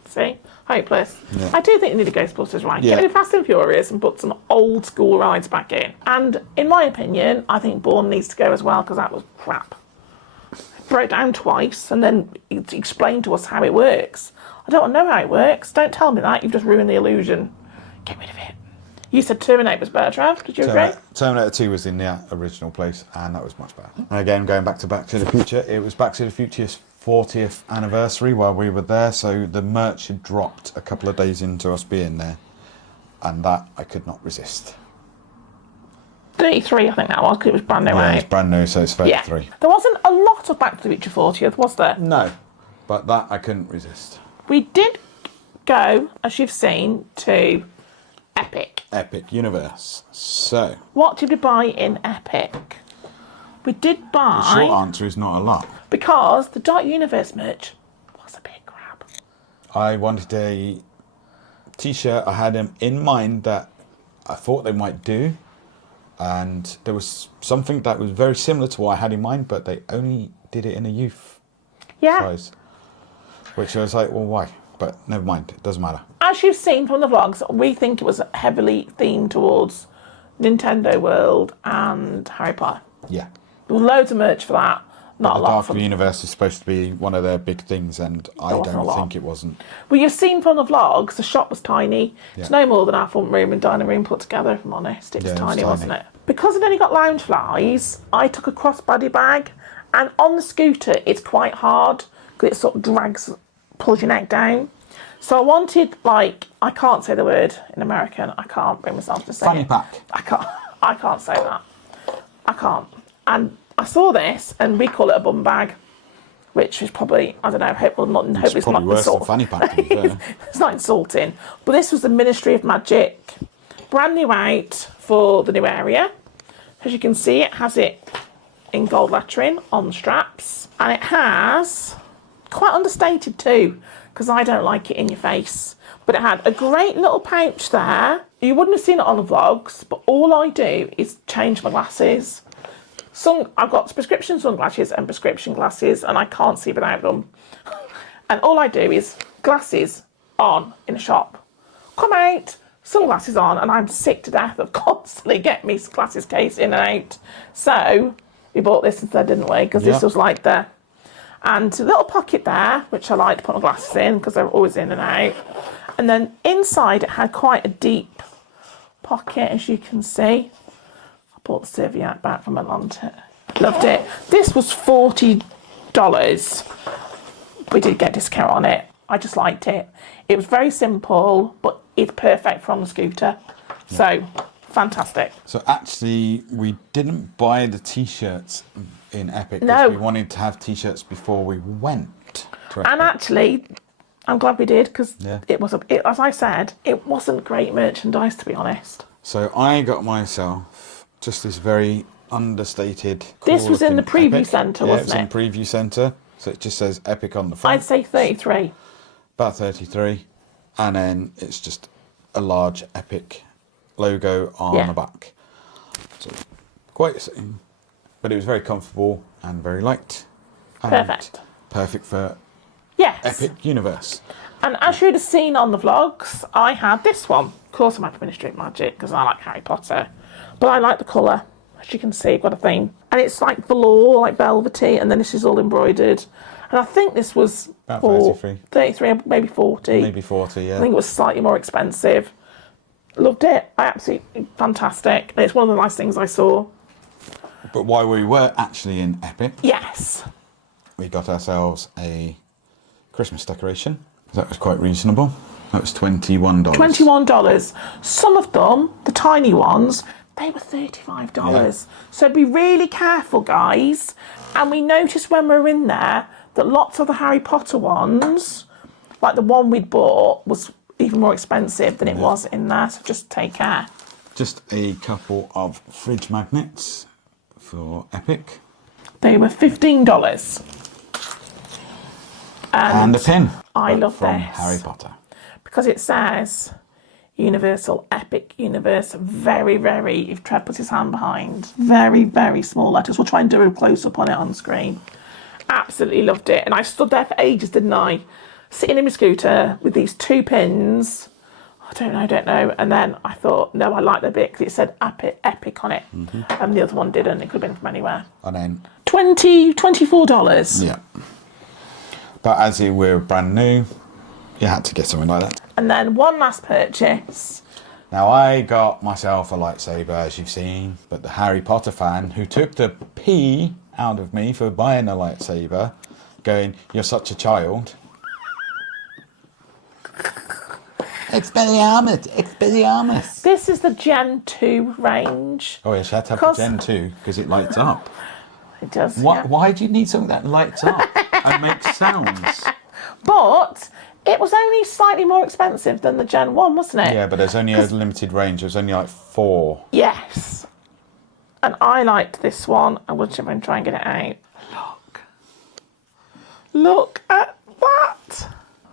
See? Hopeless. Yeah. I do think they need a Ghostbusters ride. Yeah. Get rid of Fast and Furious and put some old school rides back in. And in my opinion, I think Bourne needs to go as well because that was crap. It broke down twice and then it explained to us how it works. I don't know how it works. Don't tell me that. You've just ruined the illusion. Get rid of it. You said Terminator was better, Trev. Did you agree? Terminator 2 was in the original place, and that was much better. And again, going back to the Future, it was Back to the Future's 40th anniversary while we were there, so the merch had dropped a couple of days into us being there, and that I could not resist. 33, I think that was, because it was brand new, Yeah, right? it's brand new, so it's 33. Yeah. There wasn't a lot of Back to the Future 40th, was there? No, but that I couldn't resist. We did go, as you've seen, to Epic. Epic Universe. So, What did we buy in Epic? We did buy... the short answer is not a lot. Because the Dark Universe merch was a big grab. I wanted a t-shirt. I had them in mind that I thought they might do, and there was something that was very similar to what I had in mind, but they only did it in a youth size, which I was like, well, why? But never mind, it doesn't matter. As you've seen from the vlogs, we think it was heavily themed towards Nintendo World and Harry Potter. Yeah. There was loads of merch for that. Not The a lot Dark for Universe is supposed to be one of their big things, and I wasn't a don't lot. think it wasn't. Well, you've seen from the vlogs, the shop was tiny. Yeah. It's no more than our front room and dining room put together, if I'm honest. It was Yeah, it was tiny, tiny. wasn't it? Because it only got lounge flies, I took a crossbody bag, and on the scooter, it's quite hard because it sort of drags, pulls your neck down. So I wanted, like, I can't say the word in American. I can't bring myself to say Fanny it. pack. I can't say that. I can't. And I saw this, and we call it a bum bag, which is probably, I don't know, hopefully it's probably not worse than insult- fanny pack, to be fair. It's not insulting. But this was the Ministry of Magic. Brand new out for the new area. As you can see, it has it in gold lettering on the straps. And it has, quite understated too, because I don't like it in your face. But it had a great little pouch there. You wouldn't have seen it on the vlogs, but all I do is change my glasses. I've got prescription sunglasses and prescription glasses, and I can't see without them. And all I do is glasses on in a shop. Come out, sunglasses on, and I'm sick to death of constantly getting me glasses case in and out. So we bought this instead, didn't we? Because this was like the... And a little pocket there, which I like to put my glasses in because they're always in and out. And then inside it had quite a deep pocket, as you can see. I bought the serviette back from Atlanta. Loved it. This was $40. We did get a discount on it. I just liked it. It was very simple, but it's perfect for on the scooter. So, fantastic. So actually, we didn't buy the t-shirts in Epic No. because we wanted to have t-shirts before we went to Epic. And actually, I'm glad we did, because Yeah. as I said, it wasn't great merchandise, to be honest. So I got myself just this very understated. This was in the cool-looking preview Epic. centre, Yeah, wasn't it was it? in preview centre. So it just says Epic on the front. I'd say 33. About 33. And then it's just a large Epic logo on the back. So quite, but it was very comfortable and very light. And Perfect. Perfect for Yes. Epic Universe. And as you'd have seen on the vlogs, I had this one. Of course, I'm at Ministry of Magic because I like Harry Potter. But I like the colour. As you can see, I've got a theme. And it's like velour, like velvety, and then this is all embroidered. And I think this was About for 33. 33, maybe 40. Maybe 40, yeah. I think it was slightly more expensive. Loved it. Absolutely fantastic. And it's one of the nice things I saw. But while we were actually in Epic, Yes. we got ourselves a Christmas decoration. That was quite reasonable. That was $21. $21. Some of them, the tiny ones, they were $35. Yeah. So be really careful, guys. And we noticed when we were in there that lots of the Harry Potter ones, like the one we'd bought, was even more expensive than it was in there. So just take care. Just a couple of fridge magnets for Epic. They were $15. And a pin. I love from this. Harry Potter. Because it says Universal Epic Universe, very, very, if Trev puts his hand behind, very, very small letters. We'll try and do a close-up on it on screen. Absolutely loved it. And I stood there for ages, didn't I? Sitting in my scooter with these two pins. I don't know. And then I thought, no, I like the bit because it said Epic on it. And the other one didn't. It could have been from anywhere. And then... $24. Yeah. But as you were brand new, you had to get something like that. And then one last purchase. Now, I got myself a lightsaber, as you've seen, but the Harry Potter fan who took the pee out of me for buying a lightsaber, going, "You're such a child." Expelliarmus. This is the Gen 2 range. Oh, yes, you had to have the Gen 2 because it lights up. It does. Why do you need something that lights up and makes sounds? But it was only slightly more expensive than the Gen 1, wasn't it? Yeah, but there's only a limited range. There's only like 4. Yes. And I liked this one. I will try and get it out. Look at that.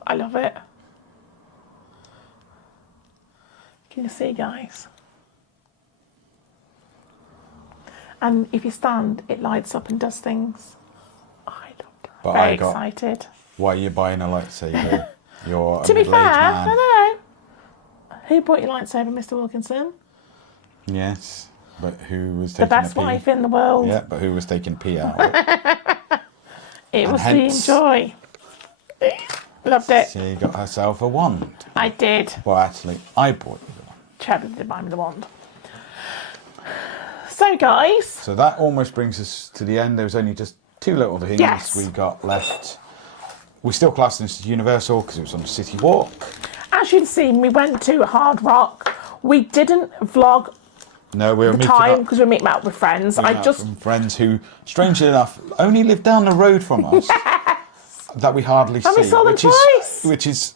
I love it. Can you see, guys? And if you stand, it lights up and does things. I loved it. But Very excited. Why are you buying a lightsaber? You're To a be fair, middle-aged man. I know. Who bought your lightsaber, Mr. Wilkinson? Yes, but who was The taking best a pee? wife in the world. Yeah, but who was taking pee out? It was hence- the enjoy. Loved it. She got herself a wand. I did. Well, actually, I bought you the wand. Trevor did buy me the wand. So, guys. So that almost brings us to the end. There was only just 2 little things Yes. we got left. We still classed this as Universal because it was on the City Walk. As you've seen, we went to Hard Rock. We didn't vlog No, we were the meeting time up. because we were meeting out with friends. I just From friends who, strangely enough, only live down the road from us. That we hardly see. we saw them twice. Which is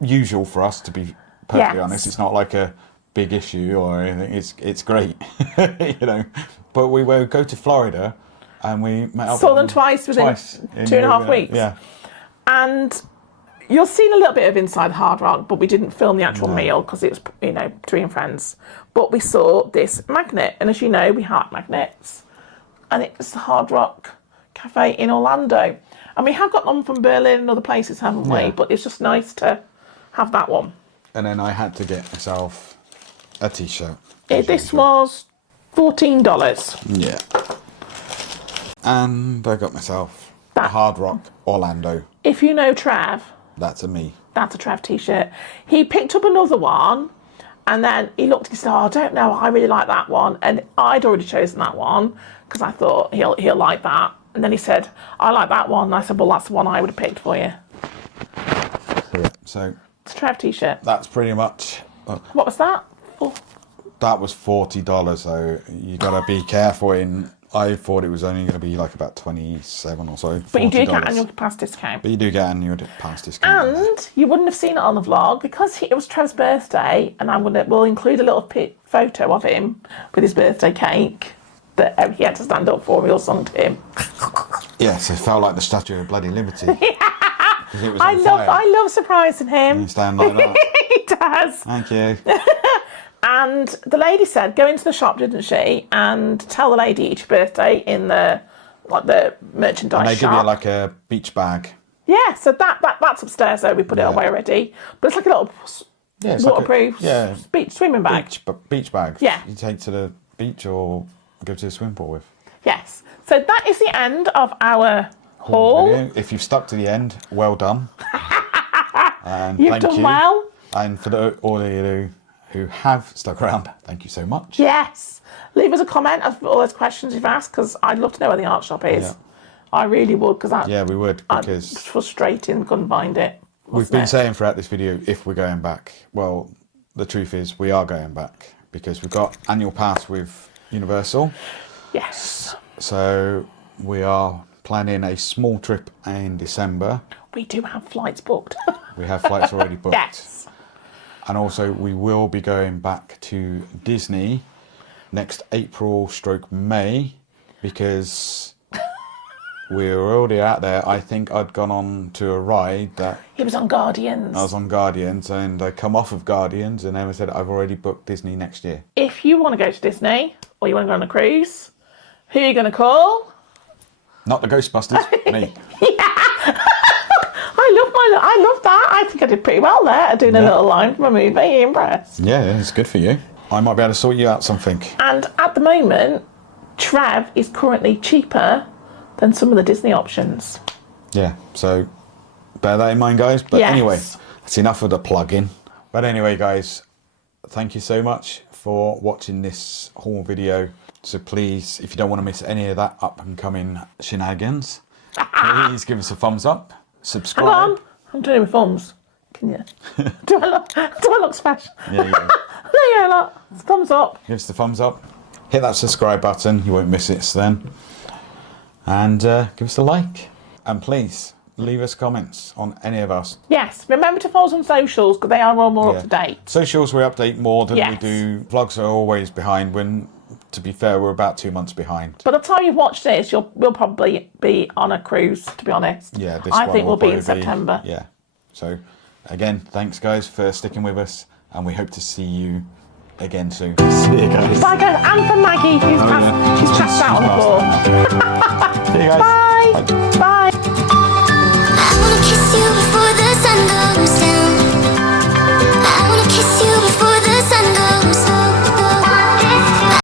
usual for us, to be perfectly Yes. honest. It's not like a big issue or anything. It's great, you know. But we will go to Florida, and we met up. saw them twice within in 2.5 weeks. Yeah. And you'll see a little bit of inside Hard Rock, but we didn't film the actual meal because it was, between friends. But we saw this magnet, and as you know, we heart magnets, and it was the Hard Rock Cafe in Orlando. And we have got them from Berlin and other places, haven't we? Yeah. But it's just nice to have that one. And then I had to get myself a T-shirt. This was $14. Yeah. And I got myself a Hard Rock Orlando. If you know Trev, That's a me. that's a Trev t-shirt. He picked up another one, and then he looked and he said, "Oh, I don't know, I really like that one." And I'd already chosen that one because I thought he'll like that. And then he said, "I like that one." And I said, "Well, that's the one I would have picked for you." So It's a Trev t-shirt. that's pretty much. What was that? Oh, That was $40, so you gotta be careful in I thought it was only going to be like about 27 or so. But you do $40. get annual pass discount. But you do get annual pass discount. And you wouldn't have seen it on the vlog because it was Trev's birthday, and we'll include a little photo of him with his birthday cake that he had to stand up for. We all sung to him. Yes, it felt like the Statue of Bloody Liberty. It was I love surprising him. You stand like that. He does. Thank you. And the lady said, go into the shop, didn't she? And tell the lady it's your birthday in the merchandise And they shop. give you like a beach bag. Yeah, so that's upstairs though. We put it away already. But it's like a little waterproof beach swimming bag. Beach bag. Yeah. You take to the beach or go to the swimming pool with. Yes. So that is the end of our haul. Video. If you've stuck to the end, well done. And You've thank done you. well. And for all of you who have stuck around, thank you so much. Yes. Leave us a comment of all those questions you've asked, because I'd love to know where the art shop is. Yeah. I really would, because we would, because it's frustrating, couldn't find it. We've been saying throughout this video if we're going back. Well, the truth is we are going back because we've got annual pass with Universal. Yes. So we are planning a small trip in December. We do have flights booked. We have flights already booked. Yes. And also we will be going back to Disney next April/May because we're already out there. I think I'd gone on to a ride that... He was on Guardians. I was on Guardians and I come off of Guardians and Emma said, I've already booked Disney next year. If you want to go to Disney or you want to go on a cruise, who are you going to call? Not the Ghostbusters, me. I love that. I think I did pretty well there doing a little line from a movie. Are you impressed? Yeah, it's good for you. I might be able to sort you out something. And at the moment, Trev is currently cheaper than some of the Disney options. Yeah, so bear that in mind, guys. But anyway, that's enough of the plug-in. But anyway, guys, thank you so much for watching this haul video. So please, if you don't want to miss any of that up-and-coming shenanigans, please give us a thumbs up, subscribe. Hang on, I'm doing it with thumbs. Can you? do I look special? Yeah, yeah. There you go, look. Thumbs up. Give us the thumbs up. Hit that subscribe button. You won't miss it then. And give us a like. And please, leave us comments on any of us. Yes, remember to follow us on socials because they are all more up to date. Socials we update more than we do. Vlogs are always behind when, to be fair, we're about 2 months behind. By the time you watch this, we'll probably be on a cruise, to be honest. Yeah, I think we'll be in September. Yeah. So, again, thanks, guys, for sticking with us. And we hope to see you again soon. See you, guys. Bye, guys. And for Maggie, who's passed out on the floor.